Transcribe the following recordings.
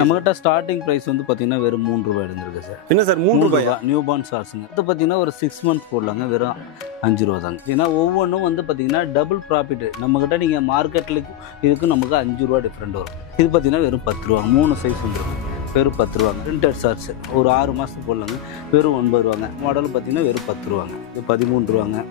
நம்மகிட்ட starting price வந்து பார்த்தீங்கன்னா வெறும் ₹3 இருந்திருக்கு சார். என்ன சார் ₹3 நியூ பார்ன் ஷார்ட்ஸுங்க. அது பார்த்தீங்கன்னா ஒரு 6 மந்த்ஸ் போடலாங்க, வெறும் ₹5 தாங்க. ஏன்னா ஒவ்வொன்றும் வந்து பார்த்தீங்கன்னா டபுள் ப்ராஃபிட். நம்மகிட்ட நீங்கள் மார்க்கெட்டில் இதுக்கு நமக்கு ₹5 டிஃப்ரெண்ட் வரும். இது பார்த்தீங்கன்னா வெறும் ₹10. 3 சைஸ் வந்துருக்கும், வெறும் ₹10. பிரிண்டட் ஷார்ட்ஸ் ஒரு 6 மாதத்துக்கு போடலாங்க, வெறும் ₹9. மாடல் பார்த்தீங்கன்னா வெறும் ₹10. இது ₹13.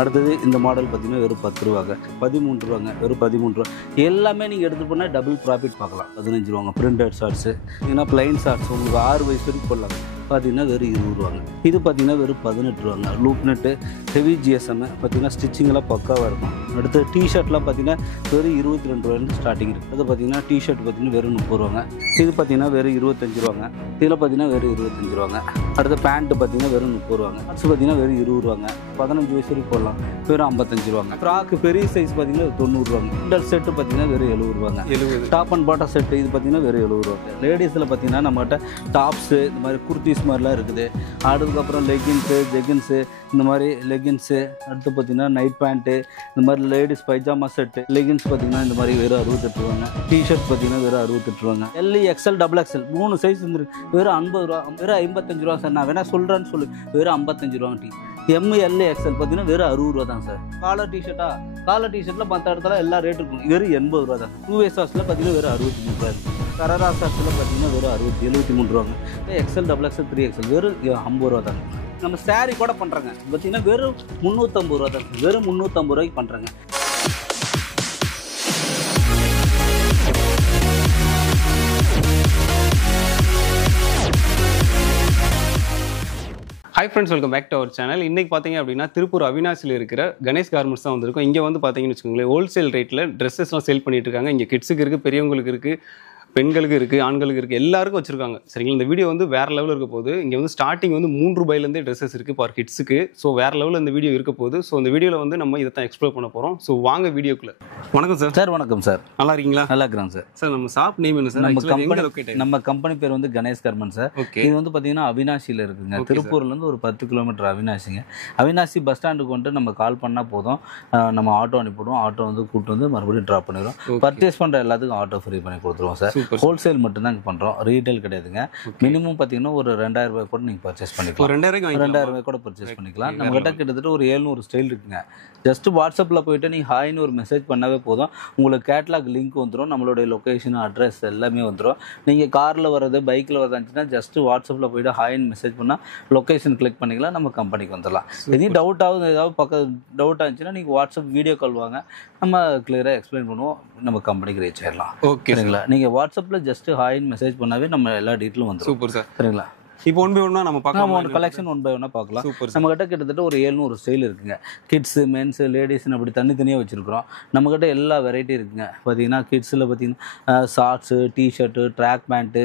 அடுத்தது இந்த மாடல் பார்த்தீங்கன்னா வெறும் ₹10, ₹13, வெறும் ₹13. எல்லாமே நீங்கள் எடுத்து போனால் டபுள் ப்ராஃபிட் பார்க்கலாம். ₹15 பிரிண்டட் ஷார்ட்ஸு. ஏன்னா பிளைன் ஷார்ட்ஸ் உங்களுக்கு 6 வயசு வரைக்கும் போடலாம், பார்த்தீங்கன்னா வெறும் ₹20. இது பார்த்தீங்கன்னா வெறும் ₹18. லூப் நெட்டு ஹெவி ஜிஎஸ்எம் பார்த்தீங்கன்னா ஸ்டிச்சிங்கெல்லாம் பக்காவாக இருக்கும். அடுத்து டிஷர்ட்லாம் பார்த்தீங்கன்னா வெறும் ₹22 ஸ்டார்டிங் இருக்குது. அது பார்த்தீங்கன்னா டிஷர்ட் பார்த்தீங்கன்னா வெறும் ₹30. இது பார்த்தீங்கன்னா வெறும் ₹25. இதில் பார்த்தீங்கன்னா வெறும் ₹25. அடுத்து பேண்ட்டு பார்த்தீங்கன்னா வெறும் ₹30. ஷார்ட்ஸ் பார்த்தீங்கன்னா வெறும் ₹20. 15 வயசு வரைக்கும் போடலாம், வெறும் ₹55. ஃப்ராக்கு பெரிய சைஸ் பார்த்தீங்கன்னா ₹90. இண்டல் செட்டு பார்த்தீங்கன்னா வெறும் ₹70. டாப் அண்ட் பாட்டம் செட்டு இது பார்த்தீங்கன்னா வெறும் ₹70. லேடிஸில் பார்த்தீங்கன்னா நம்மகிட்ட டாப்ஸு இந்த மாதிரி குர்த்திஸ் மாதிரிலாம் இருக்குது. அதுக்கப்புறம் லெகின்ஸு, ஜெகின்ஸு, இந்த மாதிரி லெகின்ஸு. அடுத்து பார்த்தீங்கன்னா நைட் பேண்ட்டு, இந்த மாதிரி லேடிஸ் பைஜாமா செட்டு. லெகின்ஸ் பார்த்தீங்கன்னா இந்த மாதிரி வெறும் ₹68. டிஷர்ட் பார்த்தீங்கன்னா வெறும் ₹68. எல்இ எக்ஸ்எல் டபுள் எக்ஸ்எல் 3 சைஸ் வந்துருக்கு, வெறும் ₹50, வெறும் ₹55 சார். நான் வேணா சொல்கிறேன்னு சொல்லு, வெறும் ₹55. எம்எல் எக்ஸ்எல் பார்த்தீங்கன்னா வெறும் ₹60 தான் சார். காலர் டிஷர்ட்டில் மற்ற இடத்துல எல்லா ரேட்டு இருக்கும், வெறும் ₹80 தான். 2 வே ஷார்ட்ஸில் பார்த்தீங்கன்னா வெறும் ₹63. கரரா ஷார்ட்ஸில் பார்த்தீங்கன்னா வெறும் ₹73. எக்ஸ்எல் டபுள் எக்ஸ்எல் 3XL வெறும் ₹50 தாங்க. நம்ம சாரீ கூட பண்ணுறேங்க, பார்த்தீங்கன்னா வெறும் ₹350 தான். வெறும் ₹350 பண்ணுறேங்க. Hi friends, welcome back to our channel. இன்றைக்கி பார்த்தீங்க அப்படின்னா திருப்பூர் அவினாசியில் இருக்கிற கணேஷ் கார்மெண்ட்ஸ் தான் வந்திருக்கும். இங்கே வந்து பார்த்தீங்கன்னு வச்சுக்கோங்களேன், ஹோல்சேல் ரேட்டில் ட்ரெஸ்ஸஸ்லாம் சேல் பண்ணிட்டு இருக்காங்க. இங்கே கிட்ஸுக்கு இருக்குது, பெரியவங்களுக்கு இருக்குது, பெண்களுக்கு இருக்குது, ஆண்களுக்கு இருக்குது, எல்லாருக்கும் வச்சுருக்காங்க. சரிங்களா, இந்த வீடியோ வந்து வேறு லெவலில் இருக்க போகுது. இங்கே வந்து ஸ்டார்டிங் வந்து ₹3 ட்ரெஸ்ஸஸ் இருக்குது ஃபார் கிட்ஸுக்கு. ஸோ வேறு லெவலில் இந்த வீடியோ இருக்க போகுது. ஸோ இந்த வீடியோவில் வந்து நம்ம இதை தான் எக்ஸ்ப்ளோர் பண்ண போகிறோம். ஸோ வாங்க வீடியோக்குள்ள. வணக்கம் சார். சார் வணக்கம் சார். நல்லா இருக்கீங்களா? நல்லா இருக்கிறாங்க சார். சார் நம்ம ஷாப் நேம் என்ன சார்? நம்ம கம்பெனி பேர் வந்து கணேஷ் கார்மெண்ட்ஸ் சார். ஓகே. இது வந்து பார்த்தீங்கன்னா அவினாசியில் இருக்குங்க. திருப்பூர்லேருந்து ஒரு 10 கிலோமீட்டர் அவினாசிங்க. அவினாசி பஸ் ஸ்டாண்டுக்கு வந்துட்டு நம்ம கால் பண்ணால் போதும், நம்ம ஆட்டோ அனுப்பிவிடுவோம். ஆட்டோ வந்து கூப்பிட்டு வந்து மறுபடியும் ட்ராப் பண்ணிடுவோம். பர்ச்சேஸ் பண்ணுற எல்லாத்துக்கும் ஆட்டோ ஃப்ரீ பண்ணி கொடுத்துருவோம் சார். ஹோல்சேல் மட்டும் தான் பண்ணுறோம், ரீட்டைல் கிடையாதுங்க. மினிமம் பார்த்தீங்கன்னா ஒரு ₹2000 கூட நீங்கள் பர்ச்சேஸ் பண்ணிக்கலாம். ₹2000 கூட பர்ச்சேஸ் பண்ணிக்கலாம். நம்ம கிட்ட கிட்டத்தட்ட ஒரு 700 ஸ்டைல் இருக்குங்க. ஜஸ்ட் வாட்ஸ்அப்பில் போயிட்டு நீங்கள் ஹாய்னு ஒரு மெசேஜ் பண்ணாவே போதும், உங்களுக்கு கேட்லாக் லிங்க் வந்துடும், நம்மளுடைய லொக்கேஷன் அட்ரஸ் எல்லாமே வந்துடும். நீங்கள் காரில் வர்றது பைக்கில் வரதுச்சுன்னா ஜஸ்ட்டு வாட்ஸ்அப்பில் போய்ட்டு ஹாய்னு மெசேஜ் பண்ணால் லொக்கேஷன் கிளிக் பண்ணிக்கலாம், நம்ம கம்பெனிக்கு வந்துடலாம். எதுவும் டவுட் ஆகுது, ஏதாவது டவுட் ஆச்சுன்னா நீங்கள் வாட்ஸ்அப் வீடியோ கால் வாங்க, நம்ம கிளியராக எக்ஸ்பிளைன் பண்ணுவோம், நம்ம கம்பெனிக்கு ரீச் ஆயிடலாம். ஓகே சரிங்களா. நீங்கள் வாட்ஸ்அப்பில் ஜஸ்ட்டு ஹாய்னு மெசேஜ் பண்ணாவே நம்ம எல்லா டீட்டெயிலும் வந்துடும். Super sir. சரிங்களா. இப்போ ஒன் பை ஒன்னா நம்ம பார்க்கலாம், கலெக்ஷன் ஒன் பை ஒன்னா பார்க்கலாம். நம்ம கிட்ட கிட்டத்தட்ட ஒரு 700 ஸ்டைல் இருக்குங்க. கிட்ஸு, மென்ஸு, லேடிஸ்னு அப்படி தனித்தனியாக வச்சுருக்கிறோம். நம்மக்கிட்ட எல்லா வெரைட்டி இருக்குங்க. பார்த்தீங்கன்னா கிட்ஸில் பார்த்தீங்கன்னா ஷார்ட்ஸு, டிஷர்ட்டு, ட்ராக் பேண்ட்டு,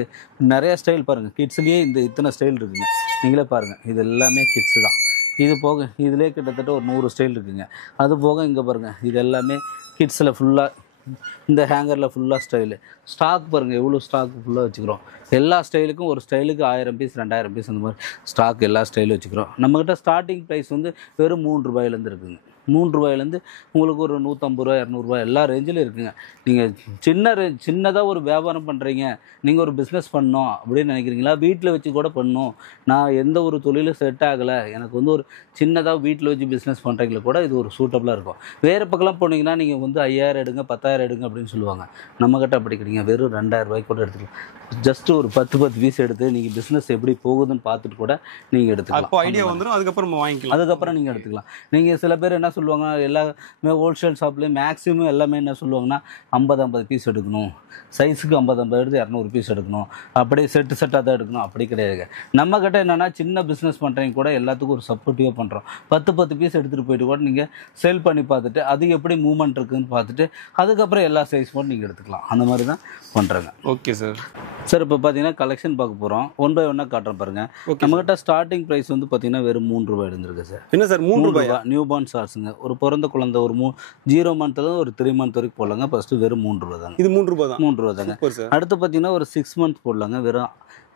நிறைய ஸ்டைல் பாருங்கள். கிட்ஸ்லேயே இத்தனை ஸ்டைல் இருக்குங்க, நீங்களே பாருங்கள். இது எல்லாமே கிட்ஸு தான். இது போக இதிலே கிட்டத்தட்ட ஒரு 100 ஸ்டைல் இருக்குங்க. அது போக இங்கே பாருங்கள், இது எல்லாமே கிட்ஸில் ஃபுல்லாக இந்த ஹேங்கரில் ஃபுல்லாக ஸ்டைலு ஸ்டாக் பாருங்கள், எவ்வளோ ஸ்டாக் ஃபுல்லாக வச்சுக்கிறோம். எல்லா ஸ்டைலுக்கும் ஒரு ஸ்டைலுக்கு 1000 பீஸ் 2000 பீஸ் அந்த மாதிரி ஸ்டாக் எல்லா ஸ்டைலும் வச்சுக்கிறோம். நம்மக்கிட்ட ஸ்டார்டிங் ப்ரைஸ் வந்து வெறும் ₹3 இருக்குதுங்க. ₹3 உங்களுக்கு ஒரு ₹150, ₹200 எல்லா ரேஞ்சிலும் இருக்குங்க. நீங்கள் சின்னதாக ஒரு வியாபாரம் பண்ணுறீங்க, நீங்கள் ஒரு பிஸ்னஸ் பண்ணணும் அப்படின்னு நினைக்கிறீங்களா, வீட்டில் வச்சு கூட பண்ணணும், நான் எந்த ஒரு தொழிலும் செட் ஆகலை, எனக்கு வந்து ஒரு சின்னதாக வீட்டில் வச்சு பிஸ்னஸ் பண்ணுறீங்கள கூட இது ஒரு சூட்டபுளாக இருக்கும். வேறு பக்கம்லாம் போனீங்கன்னா நீங்கள் வந்து 5000 எடுங்க, 10000 எடுங்க அப்படின்னு சொல்லுவாங்க. நம்மக்கிட்ட அப்படி கிடையாது, வெறும் ₹2000 கூட எடுத்துக்கலாம். ஜஸ்ட் ஒரு 10 பீஸ் எடுத்து நீங்கள் பிஸ்னஸ் எப்படி போகுதுன்னு பார்த்துட்டு கூட நீங்கள் எடுத்துக்கலாம். ஐடியா வந்துடும், அதுக்கப்புறம் நீங்கள் எடுத்துக்கலாம். நீங்கள் சில பேர் என்ன சொல்லுவாங்க, எல்லாமே ஹோல்சேல் ஷாப்லேயும் மேக்ஸிமம் எல்லாமே என்ன சொல்லுவாங்கன்னா 50 பீஸ் எடுக்கணும், சைஸுக்கு 50 எடுத்து 200 பீஸ் எடுக்கணும், அப்படியே செட்டாக தான் எடுக்கணும். அப்படி கிடையாதுங்க. நம்மக்கிட்ட என்னென்னா சின்ன பிஸ்னஸ் பண்ணுறவங்க கூட எல்லாத்துக்கும் ஒரு சப்போர்ட்டிவாக பண்ணுறோம். 10 பீஸ் எடுத்துகிட்டு போயிட்டு கூட நீங்கள் சேல் பண்ணி பார்த்துட்டு அது எப்படி மூவ்மெண்ட் இருக்குதுன்னு பார்த்துட்டு அதுக்கப்புறம் எல்லா சைஸ் கூட நீங்கள் எடுத்துக்கலாம். அந்த மாதிரி தான் பண்ணுறேங்க. Okay sir. சார் இப்போ பார்த்தீங்கன்னா கலெக்ஷன் பார்க்க போகிறோம். ஒன் பை ஒன்னாக காட்டுறேன் பாருங்கள். நம்மகிட்ட ஸ்டார்டிங் ப்ரைஸ் வந்து பார்த்தீங்கன்னா வெறும் ₹3 இருந்திருக்கு சார். என்ன சார் ₹3? New born ஷார்ட்ஸுங்க. ஒரு பிறந்த குழந்தை ஒரு 0 மந்த்ல ஒரு 3 மந்த் வரைக்கும் போடலாங்க. ஃபர்ஸ்ட் வெறும் ₹3 தாங்க. இது ₹3 தான். ₹3 தாங்க. அடுத்து பார்த்தீங்கன்னா ஒரு 6 மந்த் போடலாங்க, வெறும்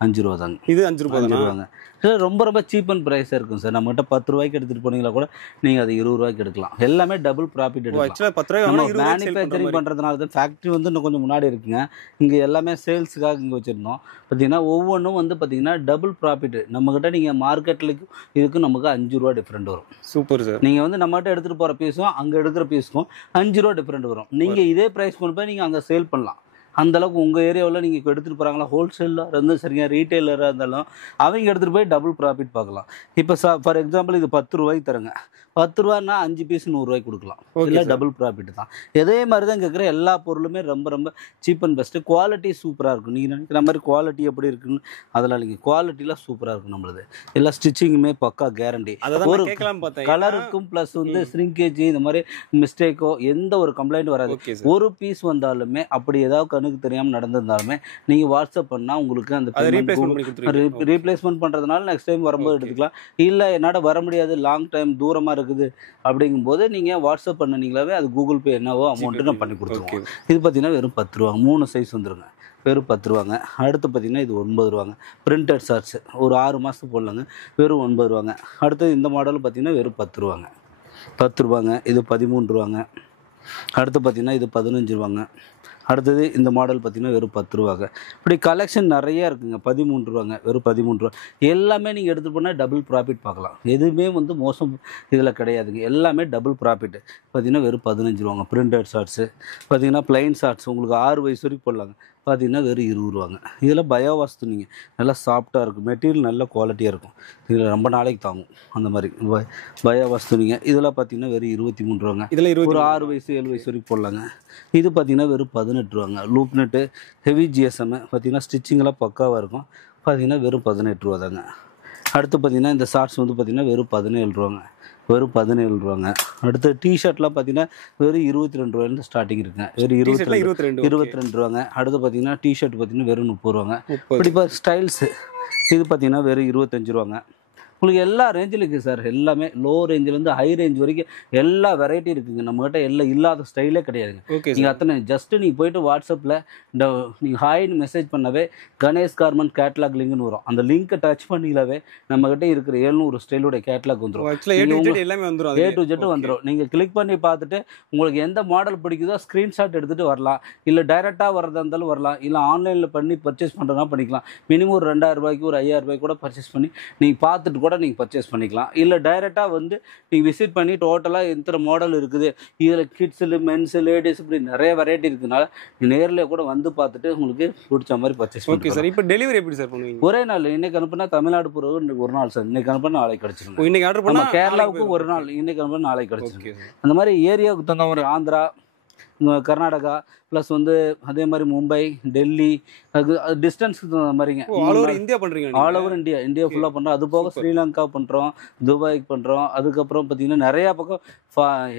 5 ரூபா தாங்க. இது 5 ரூபா 5 தானா? ரூபாங்க. சார் ரொம்ப ரொம்ப சீப் அண்ட் ப்ரைஸாக இருக்கும் சார். நம்மகிட்ட 10 ரூபாய்க்கு எடுத்துகிட்டு போனீங்களா கூட நீங்கள் அது 20 ரூபாய்க்கு எடுக்கலாம். எல்லாமே டபுள் ப்ராஃபிட் எடுக்கலாம். ஆக்சுவலாக 10 ரூபாய் நம்ம வாங்கினா 20 ரூபாய்க்கு சேல் பண்ற மேனுஃபேக்சரிங் மாதிரி. பண்ணுறதுனால தான் ஃபேக்ட்ரி வந்து இன்னும் கொஞ்சம் முன்னாடி இருக்குங்க. இங்கே எல்லாமே சேல்ஸுக்காக இங்கே வச்சுருந்தோம். பார்த்தீங்கன்னா ஒவ்வொன்றும் வந்து பார்த்தீங்கன்னா டபுள் ப்ராஃபிட். நம்மக்கிட்ட நீங்கள் மார்க்கெட்டில் இதுக்கு நமக்கு 5 ரூபா டிஃப்ரெண்ட் வரும். Super sir. நீங்கள் வந்து நம்மகிட்ட எடுத்துகிட்டு போகிற பீஸும் அங்கே எடுக்கிற பீஸுக்கும் 5 ரூபா டிஃப்ரெண்ட் வரும். நீங்கள் இதே ப்ரைஸ் கொண்டு போய் நீங்கள் அங்கே சேல் பண்ணலாம். அந்தளவுக்கு உங்கள் ஏரியாவில் நீங்கள் எடுத்துகிட்டு போகிறாங்களா, ஹோல்சேலராக இருந்தாலும் சரிங்க, ரீட்டெயிலராக இருந்தாலும் அவங்க எடுத்துகிட்டு போய் டபுள் ப்ராஃபிட் பார்க்கலாம். இப்போ ஃபார் எக்ஸாம்பிள் இது 10 ரூபாய்க்கு தரங்க. 10 ரூபான்னா 5 பீஸ் 100 ரூபாய்க்கு கொடுக்கலாம். இல்லை டபுள் ப்ராஃபிட் தான். இதே மாதிரி தான் கேட்குற எல்லா பொருளுமே ரொம்ப ரொம்ப சீப் அண்ட் பெஸ்ட்டு. குவாலிட்டி சூப்பராக இருக்கும். நீங்கள் நினைக்கிற மாதிரி குவாலிட்டி எப்படி இருக்குன்னு அதெல்லாம் நீங்கள் குவாலிட்டிலாம் சூப்பராக இருக்கும். நம்மளது எல்லா ஸ்டிச்சிங்குமே பக்கா கேரண்டி. ஒரு கலருக்கும் ப்ளஸ் வந்து ஸ்ரிங்கேஜ் இந்த மாதிரி மிஸ்டேக்கோ எந்த ஒரு கம்ப்ளைண்ட் வராது. ஒரு பீஸ் வந்தாலுமே அப்படி ஏதாவது கணக்கு தெரியாமல் நடந்திருந்தாலுமே நீங்கள் வாட்ஸ்அப் பண்ணால் உங்களுக்கு அந்த ரீப்ளேஸ்மெண்ட் பண்ணுறதுனால நெக்ஸ்ட் டைம் வரும்போது எடுத்துக்கலாம். இல்லை என்னால் வர முடியாது, லாங் டைம் தூரமாக இருக்குது அப்படிங்கும்போது நீங்கள் வாட்ஸ்அப் பண்ணிங்களாவே அது கூகுள் பே என்னவோ அமௌண்ட்டு நான் பண்ணி கொடுத்துருவோம். இது பார்த்தீங்கன்னா வெறும் 10 ரூபாங்க. 3 சைஸ் வந்துருங்க. வெறும் 10 ரூபாங்க. அடுத்து பார்த்தீங்கன்னா இது 9 ரூபாங்க. பிரிண்டட் ஷார்ட்ஸ் ஒரு 6 மாதத்துக்கு போடலாங்க. வெறும் 9 ரூபாங்க. அடுத்து இந்த மாடல் பார்த்தீங்கன்னா வெறும் 10 ரூபாங்க. 10 ரூபாங்க. இது 13 ரூபாங்க. அடுத்து பார்த்தீங்கன்னா இது 15 ரூபாங்க. அடுத்தது இந்த மாடல் பார்த்தீங்கன்னா வெறும் 10 ரூபாங்க. இப்படி கலெக்ஷன் நிறையா இருக்குங்க. 13 ரூபாங்க. வெறும் 13 ரூபா. எல்லாமே நீங்கள் எடுத்துகிட்டு போனால் டபுள் ப்ராஃபிட் பார்க்கலாம். எதுவுமே வந்து மோசம் இதில் கிடையாதுங்க. எல்லாமே டபுள் ப்ராஃபிட். பார்த்தீங்கன்னா வெறும் 15 ரூபாங்க. பிரிண்டட் ஷார்ட்ஸு பார்த்தீங்கன்னா ப்ளைன் ஷார்ட்ஸ் உங்களுக்கு 6 வயசு வரைக்கும் போடலாங்க. பார்த்தீங்கன்னா வெறும் 20 ரூபாங்க. இதில் பயோவாஸ் துணிங்க. நல்லா சாஃப்டாக இருக்கும். மெட்டீரியல் நல்ல குவாலிட்டியாக இருக்கும். இதில் ரொம்ப நாளைக்கு தாங்கும். அந்த மாதிரி பயோவாஸ் துணிங்க. இதெல்லாம் பார்த்தீங்கன்னா வெறும் 23 ரூபாங்க. இதில் ஒரு 6 வயசு 7 வயசு வரைக்கும் போடலாங்க. இது பார்த்தீங்கன்னா வெறும் 18 ரூபாங்க. லூப் நெட்டு ஹெவி ஜிஎஸ்எம் பார்த்தீங்கன்னா ஸ்டிச்சிங்கெல்லாம் பக்காவாக இருக்கும். பார்த்தீங்கன்னா வெறும் 18 ரூபா தாங்க. அடுத்து பார்த்தீங்கன்னா இந்த ஷார்ட்ஸ் வந்து பார்த்தீங்கன்னா வெறும் 17 ரூபாங்க. வெறும் 17 ரூபாங்க. அடுத்து டிஷர்ட்லாம் பார்த்தீங்கன்னா வெறும் 22 ரூபாயிலேருந்து ஸ்டார்டிங் இருக்குங்க. வெறும் 22 ரூபாங்க. அடுத்து பார்த்தீங்கன்னா டிஷர்ட் பார்த்தீங்கன்னா வெறும் 30 ரூபாங்க. இப்படி ஸ்டைல்ஸு இது பார்த்தீங்கன்னா வெறும் 25 ரூபாங்க. உங்களுக்கு எல்லா ரேஞ்சில் இருக்குது சார். எல்லாமே லோ ரேஞ்சிலேருந்து ஹை ரேஞ்ச் வரைக்கும் எல்லா வெரைட்டி இருக்குதுங்க. நம்மகிட்ட எல்லாம் இல்லாத ஸ்டைலே கிடையாதுங்க. நீங்கள் அத்தனை ஜஸ்ட்டு நீங்கள் போய்ட்டு வாட்ஸ்அப்பில் இந்த நீங்கள் ஹாய்னு மெசேஜ் பண்ணவே கணேஷ் கார்மெண்ட் கேட்லாக் லிங்க்னு வரும். அந்த லிங்க்கை டச் பண்ணிங்களாவே நம்மகிட்ட இருக்கிற 700 ஸ்டைலோட கேட்லாக் வந்துடும். A to Z வந்துடும். நீங்கள் கிளிக் பண்ணி பார்த்துட்டு உங்களுக்கு எந்த மாடல் பிடிக்குதோ ஸ்க்ரீன்ஷாட் எடுத்துகிட்டு வரலாம். இல்லை டைரெக்டாக வரதா இருந்தாலும் வரலாம். இல்லை ஆன்லைனில் பண்ணி பர்ச்சேஸ் பண்ணுறதுனா பண்ணிக்கலாம். மினிமம் ஒரு 2000 ரூபாய்க்கு ஒரு 5000 ரூபாய்க்கு கூட பர்ச்சேஸ் பண்ணி நீங்கள் பார்த்துட்டு நீங்கள் பர்ச்சேஸ் பண்ணிக்கலாம். இல்லை டைரெக்டாக வந்து நீங்கள் விசிட் பண்ணி டோட்டலாக எத்தனை மாடல் இருக்குது, இதில் கிட்ஸு மென்ஸு லேடிஸ் இப்படி நிறைய வெரைட்டி இருக்குதுனால நேரில் கூட வந்து பார்த்துட்டு உங்களுக்கு பிடிச்ச மாதிரி பர்ச்சேஸ் பண்ணி. சார் இப்போ டெலிவரி எப்படி சார் பண்ணுவீங்க? ஒரே நாள். இன்னைக்கு அனுப்புனா தமிழ்நாடு போகிறது இன்னைக்கு ஒரு நாள் சார். இன்னைக்கு அனுப்புனா நாளைக்கு கிடச்சிடும். இன்னைக்கு ஆர்டர் பண்ணால் கேரளாவுக்கு ஒரு நாள். இன்னைக்கு அனுப்புனா நாளைக்கு கிடச்சிடும். அந்த மாதிரி ஏரியாவுக்கு தகுந்த ஒரு ஆந்திரா, கர்நாடகா ப்ளஸ் வந்து அதே மாதிரி மும்பை, டெல்லி, அது டிஸ்டன்ஸுக்கு தகுந்த மாதிரிங்க. ஆல் ஓவர் இந்தியா பண்ணுறீங்க? ஆல் ஓவர் இந்தியா ஃபுல்லாக பண்ணுறோம். அது போக ஸ்ரீலங்கா பண்ணுறோம், துபாய்க்கு பண்ணுறோம். அதுக்கப்புறம் பார்த்தீங்கன்னா நிறையா பக்கம்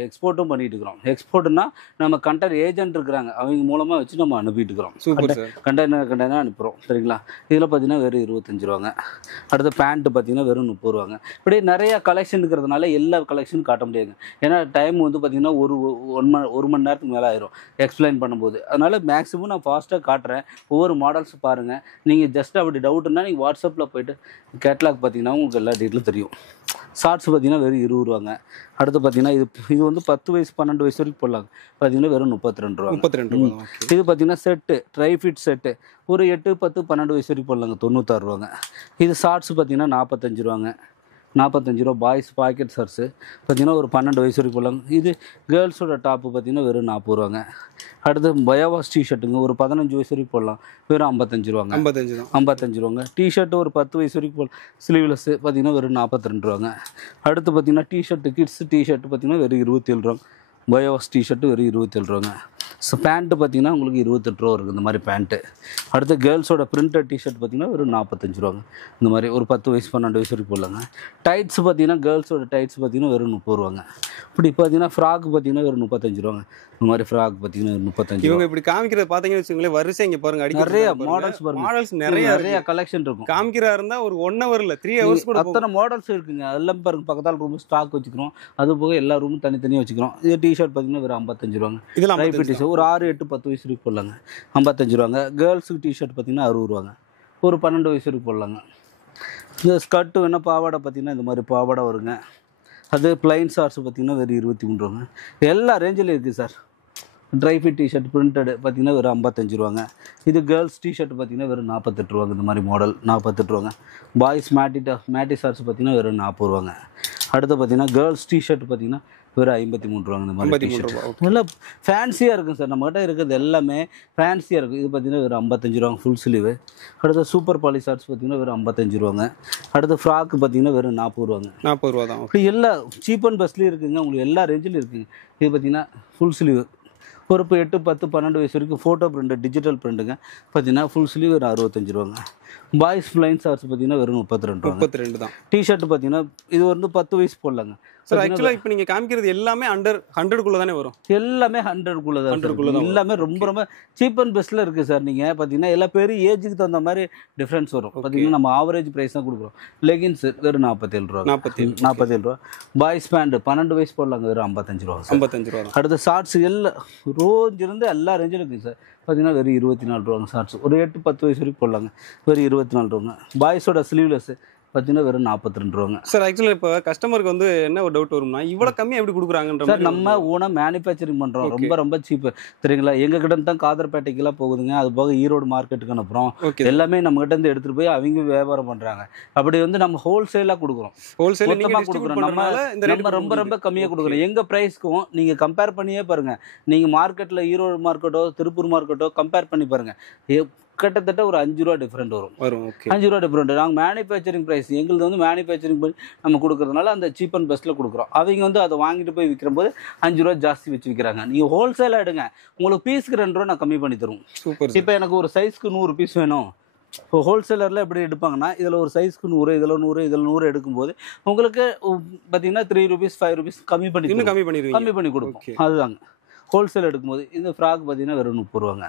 எக்ஸ்போர்ட்டும் பண்ணிட்டு இருக்கிறோம். எக்ஸ்போர்ட்னா நம்ம கண்டெய்னர் ஏஜென்ட் இருக்கிறாங்க, அவங்க மூலமாக வச்சு நம்ம அனுப்பிட்டு இருக்கிறோம். கண்டெய்னர் அனுப்புகிறோம். சரிங்களா? இதில் பார்த்தீங்கன்னா வெறும் 25 ரூபாங்க. அடுத்து பேண்ட்டு பார்த்தீங்கன்னா வெறும் 30 ரூபாங்க. இப்படி நிறையா கலெக்ஷன் இருக்கிறதுனால எல்லா கலெக்ஷனும் காட்ட முடியாதுங்க. ஏன்னா டைம் வந்து பார்த்தீங்கன்னா ஒரு மணி நேரத்துக்கு மேலே ஆயிரும் எக்ஸ்பிளைன் பண்ணும்போது. அதனால் மேக்ஸிமம் நான் ஃபாஸ்ட்டாக காட்டுறேன். ஒவ்வொரு மாடல்ஸ் பாருங்கள். நீங்கள் ஜஸ்ட் அப்படி டவுட்டுன்னா நீங்கள் வாட்ஸ்அப்பில் போய்ட்டு கேட்லாக் பார்த்தீங்கன்னா உங்களுக்கு எல்லா டீட்டெயிலும் தெரியும். ஷார்ட்ஸ் பார்த்தீங்கன்னா வெறும் 20 ரூபாங்க. அடுத்து பார்த்தீங்கன்னா இது வந்து 10 வயசு 12 வயசு வரைக்கும் போடலாங்க. பார்த்தீங்கன்னா வெறும் 32 ரூபா. இது பார்த்தீங்கன்னா செட்டு ட்ரை ஃபிட் செட்டு ஒரு 8, 10, 12 வயசு வரைக்கும் போடலாங்க. 96 ரூபாங்க. இது ஷார்ட்ஸ் பார்த்தீங்கன்னா 45 ரூபாங்க. 45 ரூபா. பாய்ஸ் பாக்கெட் ஷர்ட்ஸு பார்த்தீங்கன்னா ஒரு 12 வயசு வரைக்கும் போடலாங்க. இது கேர்ள்ஸோட டாப்பு பார்த்தீங்கன்னா வெறும் 40 ரூபாங்க. அடுத்து பயோவாஸ் டிஷர்ட்டுங்க ஒரு 15 வயசு வரைக்கும் போடலாம். வெறும் 55 ரூபாங்க. 55 ரூபாங்க. டிஷர்ட்டு ஒரு 10 வயசு வரைக்கும் போடலாம். ஸ்லீவ்லெஸ்ஸு பார்த்தீங்கன்னா வெறும் 42 ரூபாங்க. அடுத்து பார்த்தீங்கன்னா டிஷர்ட்டு கிட்ஸ் டிஷர்ட்டு பார்த்தீங்கன்னா வெறும் 27 ரூபாங்க. பயோவாஸ் டிஷர்ட்டு வெறும் 27 ரூபாங்க. ஸோ பேண்ட்டு பார்த்தீங்கன்னா உங்களுக்கு 28 ரூபா இருக்குது இந்த மாதிரி பேண்ட்டு. அடுத்து கேர்ள்ஸோட பிரிண்டட் டிஷர்ட் பார்த்தீங்கன்னா வெறும் 45 ரூபாங்க. இந்த மாதிரி ஒரு 10 வயசு 12 வயசு வரைக்கும் போடலாங்க. டைட்ஸ் பார்த்தீங்கன்னா கேர்ள்ஸோட டைட்ஸ் பார்த்தீங்கன்னா வெறும் 30 ரூபாங்க. இப்படி பார்த்தீங்கன்னா ஃப்ராக் பார்த்தீங்கன்னா வெறும் 35 ரூபாங்க. இந்த மாதிரி ஃப்ராக் பார்த்தீங்கன்னா 35. இவங்க இப்படி காமிக்கிறத பார்த்தீங்கன்னு வச்சுக்கோங்களேன், வரிசை இங்கே பாருங்க, நிறைய மாடல்ஸ் பாருங்க. மாடல்ஸ் நிறைய கலெக்ஷன் இருக்கும். காமிக்கிறா இருந்தால் ஒரு 1 ஹவரில் 3 ஹவர்ஸ் கூட அத்தனை மாடல்ஸ் இருக்குங்க. அதெல்லாம் பாருங்க. பக்கத்தால் ரூம் ஸ்டாக் வச்சுக்கிறோம். அது போக எல்லா ரூமும் தனித்தனியாக வச்சுக்கிறோம். இது டிஷர்ட் பார்த்தீங்கன்னா வெறும் 55 ரூபாங்க. இதெல்லாம் ஒரு 6, 8, 10 வயசு வரைக்கும் போடலாங்க. 55 ரூபாங்க. கேர்ள்ஸுக்கு டிஷர்ட் பார்த்தீங்கன்னா 60 ரூபாங்க. ஒரு 12 வயசு வரைக்கும் போடலாங்க. இந்த ஸ்கர்ட்டு வேணால் பாவாடை பார்த்தீங்கன்னா இந்த மாதிரி பாவாடை வருங்க. அது பிளைன் ஷார்ட்ஸ் பார்த்தீங்கன்னா வெறும் 23 ரூபாங்க. எல்லா ரேஞ்சிலும் இருக்குது sir. Dry fit T-shirt printed பார்த்தீங்கன்னா வெறும் 55 ரூபாங்க. இது கேர்ள்ஸ் டிஷர்ட் பார்த்தீங்கன்னா வெறும் 48 ரூபாங்க. இந்த மாதிரி மாடல் 48 ரூபாங்க. பாய்ஸ் மேட்டி ஷார்ட்ஸ் பார்த்தீங்கன்னா வெறும் 40 ரூபாங்க. அடுத்து பார்த்தீங்கன்னா கேர்ள்ஸ் டிஷர்ட் பார்த்தீங்கன்னா வெறும் 53 ரூபாங்க. இந்த மாதிரி டிஷர்ட் நல்லா ஃபேன்சியாக இருக்கும் சார். நம்மகிட்ட இருக்கிறது எல்லாமே ஃபேன்சியாக இருக்கும். இது பார்த்தீங்கன்னா வெறும் 55 ரூபாங்க ஃபுல் ஸ்லீவு. அடுத்து சூப்பர் பாலி ஷார்ட்ஸ் பார்த்தீங்கன்னா வெறும் 55 ரூபாங்க. அடுத்து ஃப்ராக்கு பார்த்தீங்கன்னா வெறும் 40 ரூபாங்க. 40 ரூபா தான். இப்படி எல்லா சீப் அண்ட் பெஸ்ட்லேயும் இருக்குங்க. உங்களுக்கு எல்லா ரேஞ்சிலும் இருக்குங்க. இது பார்த்தீங்கன்னா ஃபுல் ஸ்லீவு ஒரு 8, 10, 12 வயசு வரைக்கும் ஃபோட்டோ பிரிண்ட் டிஜிட்டல் பிரிண்ட்டுங்க பார்த்தீங்கன்னா ஃபுல் ஸ்லீவ் ஒரு 65 ரூபாங்க. பாய்ஸ் பிளைன் ஷார்ட்ஸ் பார்த்தீங்கன்னா வெறும் 32 ரூபா. 32 தான். டிஷர்ட் பார்த்தீங்கன்னா இது வந்து 10 வயசு போடலாங்க சார். ஆக்சுவலாக இப்போ நீங்கள் காமிக்கிறது எல்லாமே அண்டர் 100க்குள்ளே தானே வரும்? எல்லாமே 100க்குள்ளே தான். எல்லாமே ரொம்ப ரொம்ப சீப் அண்ட் பெஸ்ட்டில் இருக்குது சார். நீங்கள் பார்த்தீங்கன்னா எல்லா பெரிய ஏஜுக்கு தகுந்த மாதிரி டிஃப்ரென்ஸ் வரும். பார்த்தீங்கன்னா நம்ம ஆவரேஜ் ப்ரைஸ் தான் கொடுக்குறோம். லெகின்ஸ் வெறும் 47 ரூபா. 47 ரூபா. பாய்ஸ் பேண்ட் 12 வயசு போடலாங்க வெறும் 55 ரூபா. 55 ரூபா. அடுத்த ஷார்ட்ஸ் எல்லாம் ரோஞ்ச் இருந்து எல்லா ரேஞ்சிலும் இருக்குது சார். பார்த்தீங்கன்னா வெறும் 24 ரூபாங்க ஷார்ட்ஸ். ஒரு 8, 10 வயசு வரைக்கும் போடலாங்க வெறும் 24 ரூபாங்க. பாய்ஸோட ஸ்லீவ்லெஸ் பார்த்தீங்கன்னா வெறும் 42 ரூபாங்க. சார் ஆக்சுவலாக இப்போ கஸ்டமருக்கு வந்து என்ன ஒரு டவுட் வரும்னா, இவ்வளோ கம்மியாக எப்படி கொடுக்குறாங்கன்ற சார் நம்ம ஓனாக மேனுஃபேக்சரிங் பண்ணுறோம். ரொம்ப ரொம்ப சீப்பு சரிங்களா. எங்கள் கிட்ட தான் காதர்பேட்டைக்கெல்லாம் போகுதுங்க. அது போக ஈரோடு மார்க்கெட்டுக்கு அனுப்புகிறோம். எல்லாமே நம்ம கிட்ட இருந்து எடுத்துகிட்டு போய் அவங்க வியாபாரம் பண்ணுறாங்க. அப்படி வந்து நம்ம ஹோல்சேலாக கொடுக்குறோம். ஹோல்சேல் கொடுக்குறோம். நம்ம ரொம்ப ரொம்ப கம்மியாக கொடுக்குறோம். எங்கள் ப்ரைஸ்க்கும் நீங்கள் கம்பேர் பண்ணியே பாருங்கள். நீங்கள் மார்க்கெட்டில் ஈரோடு மார்க்கெட்டோ திருப்பூர் மார்க்கெட்டோ கம்பேர் பண்ணி பாருங்கள். கிட்டத்தட்ட ஒரு 5 ரூபா டிஃப்ரெண்ட் வரும். 5 ரூபா டிஃப்ரெண்ட். நாங்கள் மேனுஃபேக்சரிங் ப்ரைஸ் எங்களுக்கு வந்து மேனுஃபேக்சரிங் பண்ணி நம்ம கொடுக்குறதுனால அந்த சீப் அண்ட் பெஸ்ட்டில் கொடுக்குறோம். அவங்க வந்து அதை வாங்கிட்டு போய் விற்கிற போது 5 ரூபா ஜாஸ்தி வச்சு விற்கிறாங்க. நீங்கள் ஹோல்சேலாக எடுங்க, உங்களுக்கு பீஸுக்கு 2 ரூபா நான் கம்மி பண்ணி தருவோம். சூப்பர். இப்போ எனக்கு ஒரு சைஸ்க்கு 100 பீஸ் வேணும். இப்போ ஹோல்சேலரில் எப்படி எடுப்பாங்கன்னா இதில் ஒரு சைஸ்க்கு 100, இதில் 100, இதில் 100 எடுக்கும்போது உங்களுக்கு பார்த்தீங்கன்னா 3 ரூபீஸ் 5 ரூபீஸ் கம்மி பண்ணி கொடுப்போம். அதுதாங்க ஹோல்சேல் எடுக்கும்போது. இந்த ஃப்ராக் பார்த்தீங்கன்னா வெறும் 30 ரூபாங்க.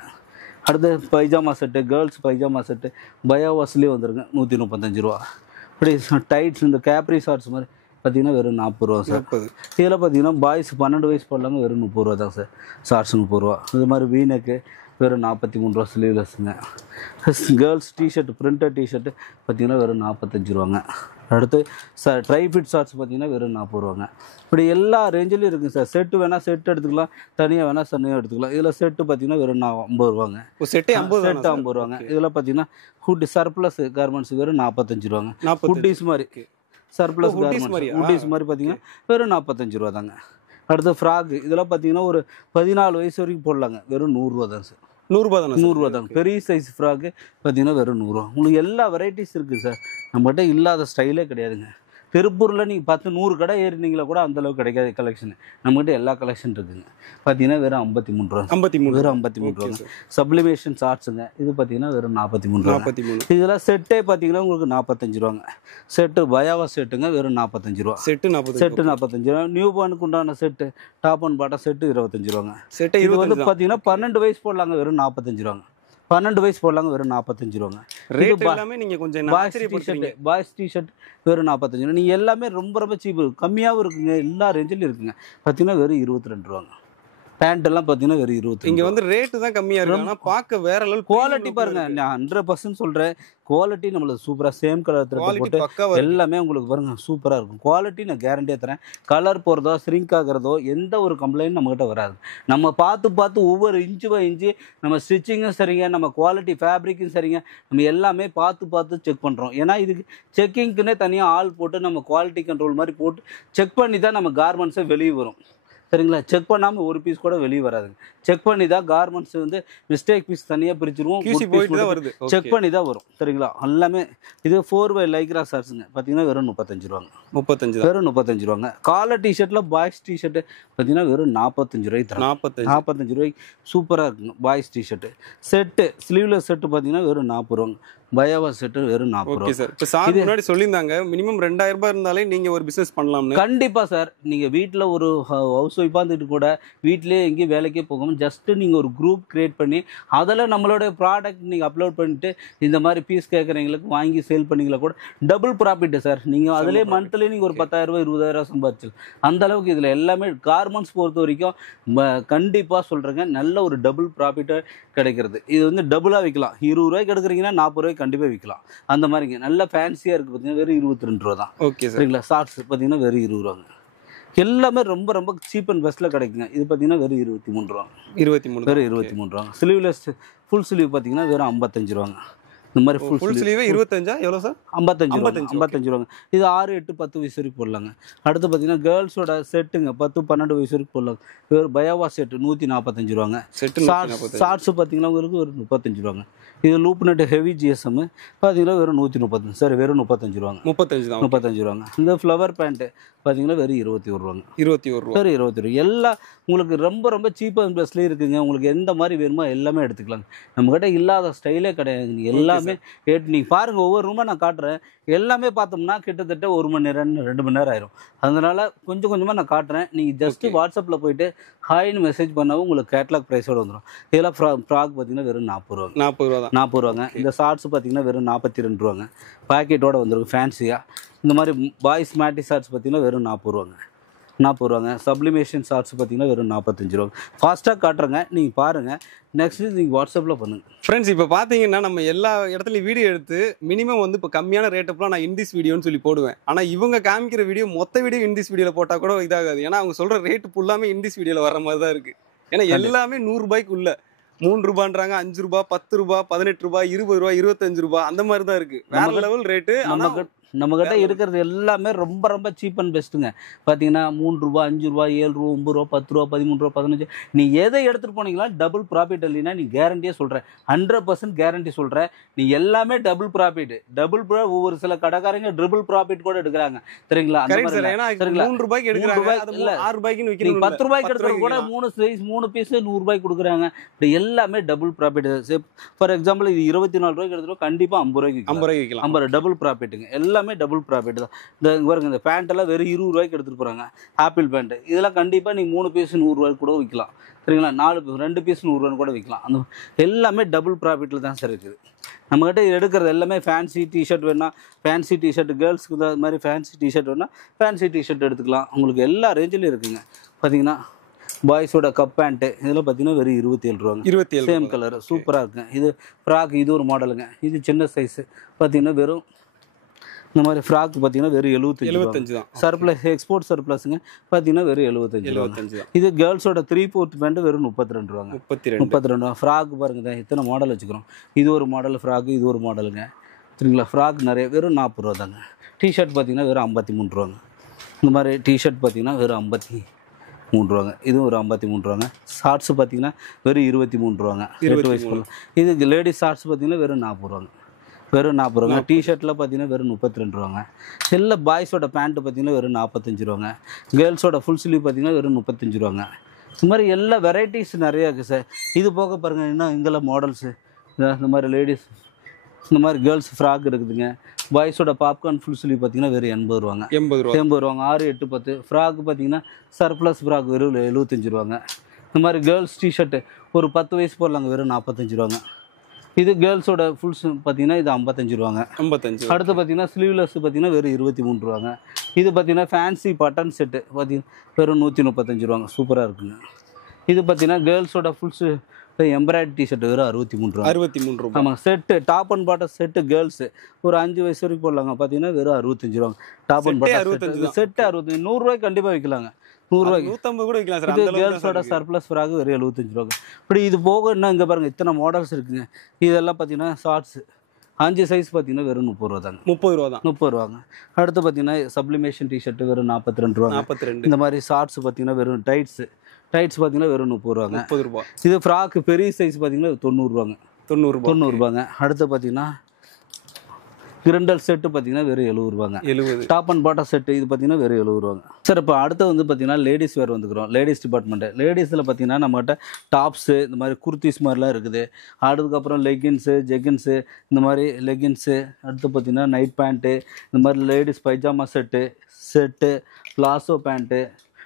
அடுத்து pyjama set, girls pyjama set பயோவாஸ்லேயே வந்துருங்க 135 ரூபா. இப்படி டைட்ஸ் இந்த கேப்ரி ஷார்ட்ஸ் மாதிரி பார்த்தீங்கன்னா வெறும் 40 ரூபா சார். இதில் பார்த்தீங்கன்னா பாய்ஸ் 12 வயசு போடலாங்க வெறும் 30 ரூபா தான் சார். ஷார்ட்ஸ் 30 ரூபா. இது மாதிரி வீனக்கு வெறும் 43 ரூபா ஸ்லீவ்லெஸ்ஸுங்க. கேர்ள்ஸ் டிஷர்ட் பிரிண்டட் டிஷர்ட்டு பார்த்தீங்கன்னா வெறும் 45 ரூபாங்க. அடுத்து ட்ரை ஃபிட் ஷார்ட்ஸ் பார்த்தீங்கன்னா வெறும் 40 ரூபாங்க. இப்படி எல்லா ரேஞ்சிலும் இருக்குது சார். செட்டு வேணால் செட்டு எடுத்துக்கலாம், தனியாக வேணால் தனியாக எடுத்துக்கலாம். இதில் செட்டு பார்த்தீங்கன்னா வெறும் 50 ரூபாங்க. செட்டு 50 ரூபாங்க. இதில் பார்த்தீங்கன்னா ஹுட் சர்ப்ளஸ் கார்மெண்ட்ஸ் வெறும் 45 ரூபாங்க. ஹுட்டீஸ் மாதிரி சர்ப்ளஸ் கார்மெண்ட்ஸ் ஹுட்டீஸ் மாதிரி பார்த்தீங்கன்னா வெறும் 45 ரூபா தாங்க. அடுத்து ஃப்ராக் இதெல்லாம் பார்த்தீங்கன்னா ஒரு 14 வயசு வரைக்கும் போடலாங்க வெறும் 100 ரூபா தான் சார். 100 ரூபா தானே? 100 ரூபா தாங்க. பெரிய சைஸ் ஃப்ராக்கு பார்த்தீங்கன்னா வெறும் 100 ரூபா. உங்களுக்கு எல்லா வெரைட்டிஸ் இருக்குது சார். நம்மகிட்ட இல்லாத ஸ்டைலே கிடையாதுங்க. திருப்பூரில் நீங்கள் 100 கடை ஏறினீங்களா கூட அந்தளவுக்கு கிடைக்காது கலெக்ஷன். நம்மகிட்ட எல்லா கலெக்ஷன் இருக்குதுங்க. பார்த்தீங்கன்னா வெறும் 53 ரூபா. 53 வெறும் 53 ரூபாங்க. சப்ளிமேஷன் ஷார்ட்ஸுங்க இது பார்த்தீங்கன்னா வெறும் 43 ரூபா. இதெல்லாம் செட்டே பார்த்தீங்கன்னா உங்களுக்கு 45 ரூபாங்க. செட்டு பயாவா செட்டுங்க வெறும் 45 ரூபா. செட்டு 45 ரூபா. நியூ பார்னுக்கு உண்டான set top and bottom set 25 ரூபாங்க. இது வந்து பார்த்தீங்கன்னா 12 வயசு போடலாங்க வெறும் 45 ரூபாங்க. 12 வயசு போடலாங்க வெறும் 45 ரூபாங்க. பாய்ஸ் டிஷர்ட் வெறும் 45 ரூபா. நீங்கள் எல்லாமே ரொம்ப ரொம்ப சீப்பு கம்மியாகவும் இருக்குங்க. எல்லா ரேஞ்சிலும் இருக்குங்க. பார்த்தீங்கன்னா வெறும் 22 ரூபாங்க. பேண்ட் எல்லாம் பார்த்தீங்கன்னா வெறும் 20. இங்கே வந்து ரேட்டு தான் கம்மியாக இருக்கும். ஆனால் பார்க்க வேற லெவல் குவாலிட்டி பாருங்க. நான் 100% சொல்கிறேன். குவாலிட்டி நம்மளுக்கு சூப்பராக சேம் கலர் போட்டு எல்லாமே உங்களுக்கு பாருங்க சூப்பராக இருக்கும். குவாலிட்டி நான் கேரண்டியாக தரேன். கலர் போகிறதோ ஸ்ரிங்க் ஆகிறதோ எந்த ஒரு கம்ப்ளைண்ட் நம்மகிட்ட வராது. நம்ம பார்த்து ஒவ்வொரு இன்ச்சு பை இன்ச்சு நம்ம ஸ்டிச்சிங்கும் சரிங்க, நம்ம குவாலிட்டி ஃபேப்ரிக்கும் சரிங்க, நம்ம எல்லாமே பார்த்து செக் பண்ணுறோம். ஏன்னா இதுக்கு செக்கிங்க்குன்னே தனியாக ஆள் போட்டு நம்ம குவாலிட்டி கண்ட்ரோல் மாதிரி போட்டு செக் பண்ணி தான் நம்ம கார்மெண்ட்ஸை வெளியே வரும். சரிங்களா. செக் பண்ணாமல் ஒரு பீஸ் கூட வெளியே வராதுங்க. செக் பண்ணி தான் கார்மெண்ட்ஸ் வந்து மிஸ்டேக் பீஸ் தனியாக பிரிச்சுருவோம். செக் பண்ணி தான் வரும். சரிங்களா. எல்லாமே இது 4 லைக்ரா ஷார்ட்ஸுங்க பார்த்தீங்கன்னா வெறும் 35 ரூபாங்க. வெறும் 35 ரூபாங்க. காலர் டிஷர்ட்டில் பாய்ஸ் டிஷர்ட்டு பார்த்தீங்கன்னா வெறும் 45 ரூபாய்க்கு தரோம். 45 ரூபாய்க்கு சூப்பராக இருக்குங்க. Boys T-shirt set sleeveless set பார்த்தீங்கன்னா வெறும் 40 ரூபாங்க. பயாவா செட்டு வெறும் 40 ரூபா. சார் இப்போ சார் முன்னாடி சொல்லியிருந்தாங்க மினிமம் 2000 ரூபாய் இருந்தாலே நீங்கள் ஒரு பிஸ்னஸ் பண்ணலாம்னு. கண்டிப்பாக சார். நீங்கள் வீட்டில் ஒரு ஹவுஸ் ஒய்ஃபாக இருந்துட்டு கூட வீட்டிலேயே எங்கேயும் வேலைக்கே போகாமல் ஜஸ்ட்டு நீங்கள் ஒரு குரூப் க்ரியேட் பண்ணி அதில் நம்மளோட ப்ராடக்ட் நீங்கள் அப்லோட் பண்ணிட்டு இந்த மாதிரி பீஸ் கேட்குறவங்களுக்கு வாங்கி சேல் பண்ணிங்களா கூட டபுள் ப்ராஃபிட்டு சார். நீங்கள் அதிலே மந்த்லி நீங்கள் ஒரு 10,000 ரூபாய் 20,000 சம்பாதிச்சு அந்த அளவுக்கு இதில் எல்லாமே கார்மெண்ட்ஸ் பொறுத்த வரைக்கும் கண்டிப்பாக சொல்கிறேங்க நல்ல ஒரு டபுள் ப்ராஃபிட்டாக கிடைக்கிறது. இது வந்து டபுளாக விற்கலாம். 20 ரூபாய்க்கு எடுக்கிறீங்கன்னா 40 ரூபாய்க்கு கண்டிப்பாக விற்கலாம். அந்த மாதிரிங்க நல்ல ஃபேன்சியாக இருக்குது பார்த்தீங்கன்னா வெறும் 22 ரூபா தான். Okay sir. சரிங்களா? ஷார்ட்ஸ் பார்த்தீங்கன்னா வெறும் 20 ரூபாங்க. எல்லாமே ரொம்ப ரொம்ப சீப் அண்ட் பெஸ்ட்டில் கிடைக்குங்க. இது பார்த்தீங்கன்னா வெறும் 23 ரூபா. 23 வெறும் 23 ரூபாங்க. ஸ்லீவ்லெஸ் ஃபுல் ஸ்லீவ் பார்த்தீங்கன்னா வெறும் 55 ரூபாங்க. இந்த மாதிரி ஃபுல் ஸ்லீவ் 25 எவ்வளோ சார்? 55 ரூபாங்க. இது 6, 8, 10 வயசு வரைக்கும் போடலாங்க. அடுத்து பார்த்தீங்கன்னா கேர்ள்ஸோட செட்டுங்க 10, 12 வயசு வரைக்கும் போடலாங்க. வெறும் பயாவா செட்டு 145 ரூபாங்க. செட்டு ஷார்ட்ஸ் பார்த்தீங்கன்னா உங்களுக்கு ஒரு 35 ரூபாங்க. இது லூப் நெட் ஹெவி ஜிஎஸ்எம் பார்த்தீங்கன்னா வெறும் 135. சரி, வெறும் 35 ரூபாங்க. 35 ரூபாங்க. இந்த ஃப்ளவர் பேண்ட்டு பார்த்தீங்கன்னா வெறும் 21 ரூபாங்க. 21 ரூபா. வெறும் 20 ரூபா. எல்லாம் உங்களுக்கு ரொம்ப ரொம்ப சீப்பாக அண்ட் பெஸ்ட்லேயே இருக்குங்க. உங்களுக்கு எந்த மாதிரி வேணுமோ எல்லாமே எடுத்துக்கலாங்க. நம்மக்கிட்ட இல்லாத ஸ்டைலே கிடையாது. எல்லாமே நீங்கள் பாருங்கள், ஒவ்வொரு ரூமாக நான் காட்டுறேன். எல்லாமே பார்த்தோம்னா கிட்டத்தட்ட 1 மணி நேரம் 2 மணி நேரம் ஆயிரும். அதனால் கொஞ்சம் கொஞ்சமாக நான் காட்டுறேன். நீங்கள் ஜஸ்ட்டு வாட்ஸ்அப்பில் போயிட்டு ஹாய்னு மெசேஜ் பண்ணாவும் உங்களுக்கு கேட்லாக் ப்ரைஸோடு வந்துடும். இதெல்லாம் ஃப்ராக் பார்த்தீங்கன்னா வெறும் 40 ரூபாங்க. 40 ரூபா தான். 40 ரூபாங்க. இந்த ஷார்ட்ஸ் பார்த்தீங்கன்னா வெறும் 42 ரூபாங்க. பாக்கெட்டோட வந்துடும் ஃபேன்சியாக. இந்த மாதிரி பாய்ஸ் மேட்டி ஷார்ட்ஸ் பார்த்தீங்கன்னா வெறும் 40 ரூபாங்க. 40 ரூபாங்க. சப்ளிமேஷன் ஷார்ட்ஸ் பார்த்தீங்கன்னா வெறும் 45 ரூபாங்க. ஃபாஸ்ட்டாக காட்டுறேங்க, நீங்கள் பாருங்கள். நெக்ஸ்ட்டு நீங்கள் வாட்ஸ்அப்பில் பண்ணுங்கள். ஃப்ரெண்ட்ஸ், இப்போ பார்த்தீங்கன்னா நம்ம எல்லா இடத்துலையும் வீடியோ எடுத்து மினிமம் வந்து இப்போ கம்மியான ரேட்டப்லாம் நான் இந்திஸ் வீடியோன்னு சொல்லி போடுவேன். ஆனால் இவங்க காமிக்கிற வீடியோ மொத்த வீடியோ இந்திஸ் வீடியோவில் போட்டால் கூட இதாகாது. ஏன்னா அவங்க சொல்கிற ரேட்டு ஃபுல்லாமே இந்திஸ் வீடியோவில் வர மாதிரி தான் இருக்குது. ஏன்னா எல்லாமே 100 ரூபாய்க்கு உள்ள 3 ரூபான்றாங்க, 5 ரூபா, 10 ரூபா, 18 ரூபா, 20 ரூபா, 25 ரூபா அந்த மாதிரி தான் இருக்குது. வேற லெவல் ரேட்டு. நம்மக்கிட்ட இருக்கிறது எல்லாமே ரொம்ப ரொம்ப சீப் அண்ட் பெஸ்ட்டுங்க. பார்த்தீங்கன்னா 3 ரூபா, 5 ரூபா, 7 ரூபா, 9 ரூபா, 10 ரூபா, 13 ரூபா, 15. நீ எதை எடுத்துகிட்டு போனீங்களா டபுள் ப்ராஃபிட் இல்லைன்னா நீ கேரண்டியே சொல்கிறேன். 100% கேரண்டி சொல்கிறேன். நீ எல்லாமே டபுள் ப்ராஃபிட். ஒவ்வொரு சில கடைக்காரங்க ட்ரிபிள் ப்ராஃபிட் கூட எடுக்கிறாங்க. சரிங்களா? 3 ரூபாய்க்கு எடுக்கிறாங்க. 6 ரூபாய்க்கு விற்கிறீங்க. 10 ரூபாய்க்கு எடுக்கிறது கூட 3 பீஸ் 100 ரூபாய்க்கு கொடுக்குறாங்க. இப்படி எல்லாமே டபுள் ப்ராஃபிட். ஃபார் எக்ஸாம்பிள் இது 24 ரூபாய்க்கு எடுத்துகிட்டு கண்டிப்பாக 50 ரூபாய்க்கு விற்கலாம். 50 டபுள் ப்ராஃபிட்டுங்க. எல்லாமே டபுள் ப்ராஃபிட் தான். இந்த பேண்ட் எல்லாம் வெறும் 20 ரூபாய்க்கு எடுத்துட்டு போறாங்க. ஆப்பிள் பேண்ட் இதெல்லாம் கண்டிப்பா நீங்க 3 பீஸ் 100 ரூபாய்க்கு கூட விற்கலாம். சரிங்களா? 2 பீஸ் 100 ரூபாய்க்கு கூட விற்கலாம். அந்த எல்லாமே டபுள் ப்ராஃபிட்ல தான் சார் இருக்குது. நம்மகிட்ட எடுக்கிறது எல்லாமே ஃபேன்சி டிஷர்ட் வேணா ஃபேன்சி டிஷர்ட், கேர்ள்ஸ்க்கு அது மாதிரி ஃபேன்சி டிஷர்ட் வேணா ஃபேன்சி டிஷர்ட் எடுத்துக்கலாம். உங்களுக்கு எல்லா ரேஞ்சிலையும் இருக்குங்க. பார்த்தீங்கன்னா பாய்ஸோட கப் பேண்ட்டு இதெல்லாம் பார்த்தீங்கன்னா வெறும் 27 ரூபாங்க. 27 சேம் கலர் சூப்பராக இருக்குங்க. இது ஃப்ராக், இது ஒரு மாடலுங்க. இது சின்ன சைஸு பார்த்தீங்கன்னா வெறும் இந்த மாதிரி ஃப்ராக் பார்த்தீங்கன்னா வெறும் 75 தான். சர்ப்ளஸ் எக்ஸ்போர்ட் சர்ப்ளஸுங்க பார்த்தீங்கன்னா வெறும் 75 தான். இது கேர்ள்ஸோட 3/4 பேண்ட் வெறும் 32 ரூபாங்க. 32 ரூபா. ஃப்ராக் பாருங்க, இத்தனை மாடல் வச்சுக்கிறோம். இது ஒரு மாடல் ஃப்ராக், இது ஒரு மாடலுங்க. சரிங்களா? ஃப்ராக் நிறைய வெறும் 40 ரூபா தாங்க. டிஷர்ட் பார்த்தீங்கன்னா வெறும் 53 ரூபாங்க. இந்த மாதிரி டிஷர்ட் பார்த்தீங்கன்னா வெறும் 53 ரூபாங்க. இதுவும் ஒரு 53 ரூபாங்க. ஷார்ட்ஸ் பார்த்தீங்கன்னா வெறும் 23 ரூபாங்க. 8 வயசு. இது லேடிஸ் ஷார்ட்ஸ் பார்த்தீங்கன்னா வெறும் 40 ரூபாங்க. வெறும் 40 ரூபாங்க. டிஷர்ட்டில் பார்த்தீங்கன்னா வெறும் 32 ரூபாங்க. எல்லாம் பாய்ஸோட பேண்ட்டு பார்த்தீங்கன்னா வெறும் 45 ரூபாங்க. கேர்ள்ஸோட ஃபுல் ஸ்லீவ் பார்த்தீங்கன்னா வெறும் 35 ரூபாங்க. இந்த மாதிரி எல்லா வெரைட்டிஸ் நிறையா இருக்குது சார். இது போக பாருங்கள், இன்னும் இங்கெல்லாம் மாடல்ஸு இந்த மாதிரி லேடிஸ், இந்த மாதிரி கேர்ள்ஸ் ஃப்ராக் இருக்குதுங்க. பாய்ஸோட பாப்கார்ன் ஃபுல் ஸ்லீவ் பார்த்தீங்கன்னா வெறும் 80 ரூபாங்க. 80 ரூபாங்க. 6, 8, 10 ஃப்ராக் பார்த்தீங்கன்னா சர்ப்ளஸ் ஃப்ராக் வெறும் 75 ரூபாங்க. இந்த மாதிரி கேர்ள்ஸ் டிஷர்ட்டு ஒரு 10 வயசு போடலாங்க, வெறும் 45 ரூபாங்க. இது கேர்ள்ஸோட ஃபுல்ஸ் பார்த்தீங்கன்னா இது 55 ரூபாங்க. 55. அடுத்து பார்த்தீங்கன்னா ஸ்லீவ்லெஸ் பார்த்தீங்கன்னா வெறும் 23 ரூபாங்க. இது பார்த்தீங்கன்னா ஃபேன்சி பட்டன் செட்டு பார்த்தீங்கன்னா வெறும் 135 ரூபாங்க. சூப்பராக இருக்குங்க. இது பார்த்தீங்கன்னா கேர்ள்ஸோட ஃபுல்ஸ் எம்ப்ராய்டரி டிஷர்ட் வெறும் 63 ரூபா. 63 ரூபா. ஆமாம். Set top and bottom set girls ஒரு 5 வயசு வரைக்கும் போடலாங்க. பார்த்தீங்கன்னா வெறும் 65 ரூபாங்க. Top and bottom set 65. 100 ரூபாய்க்கு கண்டிப்பாக விற்கலாங்க. 100 ரூபாய்க்கு 150 கூட விற்கலாம் சார். இது கேர்ள்ஸோட சர்ப்ளஸ் ஃப்ராக் வெறும் 75 ரூபாங்க. இப்படி இது போக இன்னும் இங்கே பாருங்கள் இத்தனை மாடல்ஸ் இருக்குங்க. இதெல்லாம் பார்த்தீங்கன்னா ஷார்ட்ஸு 5 சைஸ் பார்த்தீங்கன்னா வெறும் 30 ரூபா தாங்க. 30 ரூபா தான். 30 ரூபாங்க. அடுத்து பார்த்தீங்கன்னா சப்ளிமேஷன் டிஷர்ட்டு வெறும் 42 ரூபாங்க. 42. இந்த மாதிரி ஷார்ட்ஸ் பார்த்தீங்கன்னா வெறும் டைட்ஸ் பார்த்தீங்கன்னா வெறும் 30 ரூபாங்க. 30 ரூபா. இது ஃப்ராக்கு பெரிய சைஸ் பார்த்தீங்கன்னா 90 ரூபாங்க. 90 ரூபாங்க. அடுத்து பார்த்தீங்கன்னா கிரண்டல் செட்டு பார்த்தீங்கன்னா வெறும் 70 ரூபாங்க. 70. டாப் அண்ட் பாட்டம் செட்டு இது பார்த்தீங்கன்னா வெறும் 70 ரூபாங்க. சார் இப்போ அடுத்து வந்து பார்த்தீங்கன்னா லேடிஸ் வேர் வந்துக்கிறோம். Ladies department. லேடிஸில் பார்த்தீங்கன்னா நம்மகிட்ட டாப்ஸு இந்த மாதிரி குர்த்திஸ் மாதிரிலாம் இருக்குது. அதுக்கப்புறம் லெகின்ஸு, ஜெகின்ஸு, இந்த மாதிரி லெகின்ஸு. அடுத்து பார்த்தீங்கன்னா நைட் பேண்ட்டு, இந்த மாதிரி ladies pyjama set, palazzo pant,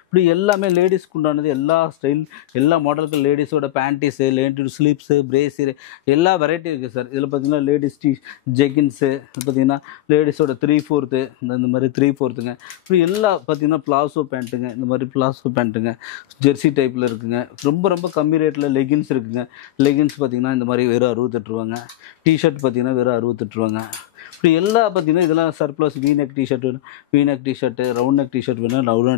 இப்படி எல்லாமே லேடிஸ்க்கு உண்டானது எல்லா ஸ்டைல் எல்லா மாடலுக்கு லேடிஸோட பேண்டீஸு லேடி ஸ்லீப்ஸு பிரேஸரு எல்லா வெரைட்டி இருக்குது சார். இதில் பார்த்தீங்கன்னா லேடிஸ் ஜெகின்ஸு பார்த்தீங்கன்னா லேடிஸோட 3/4 இந்த மாதிரி 3/4ங்க. இப்படி எல்லாம் பார்த்தீங்கன்னா பிளாசோ பேண்ட்டுங்க, இந்த மாதிரி பிளாசோ பேண்ட்டுங்க ஜெர்சி டைப்பில் இருக்குங்க. ரொம்ப ரொம்ப கம்மி ரேட்டில் லெகின்ஸ் இருக்குங்க. லெகின்ஸ் பார்த்தீங்கன்னா இந்த மாதிரி வெறும் 68 ரூபாங்க. டிஷர்ட் பார்த்தீங்கன்னா வெறும் 68 ரூபாங்க. இப்படி எல்லாம் பார்த்தீங்கன்னா இதெல்லாம் சர்ப்ளஸ் வீநெக் டிஷர்ட் வேணும், V-neck T-shirt, round neck T-shirt வேணும், ரவுண்ட்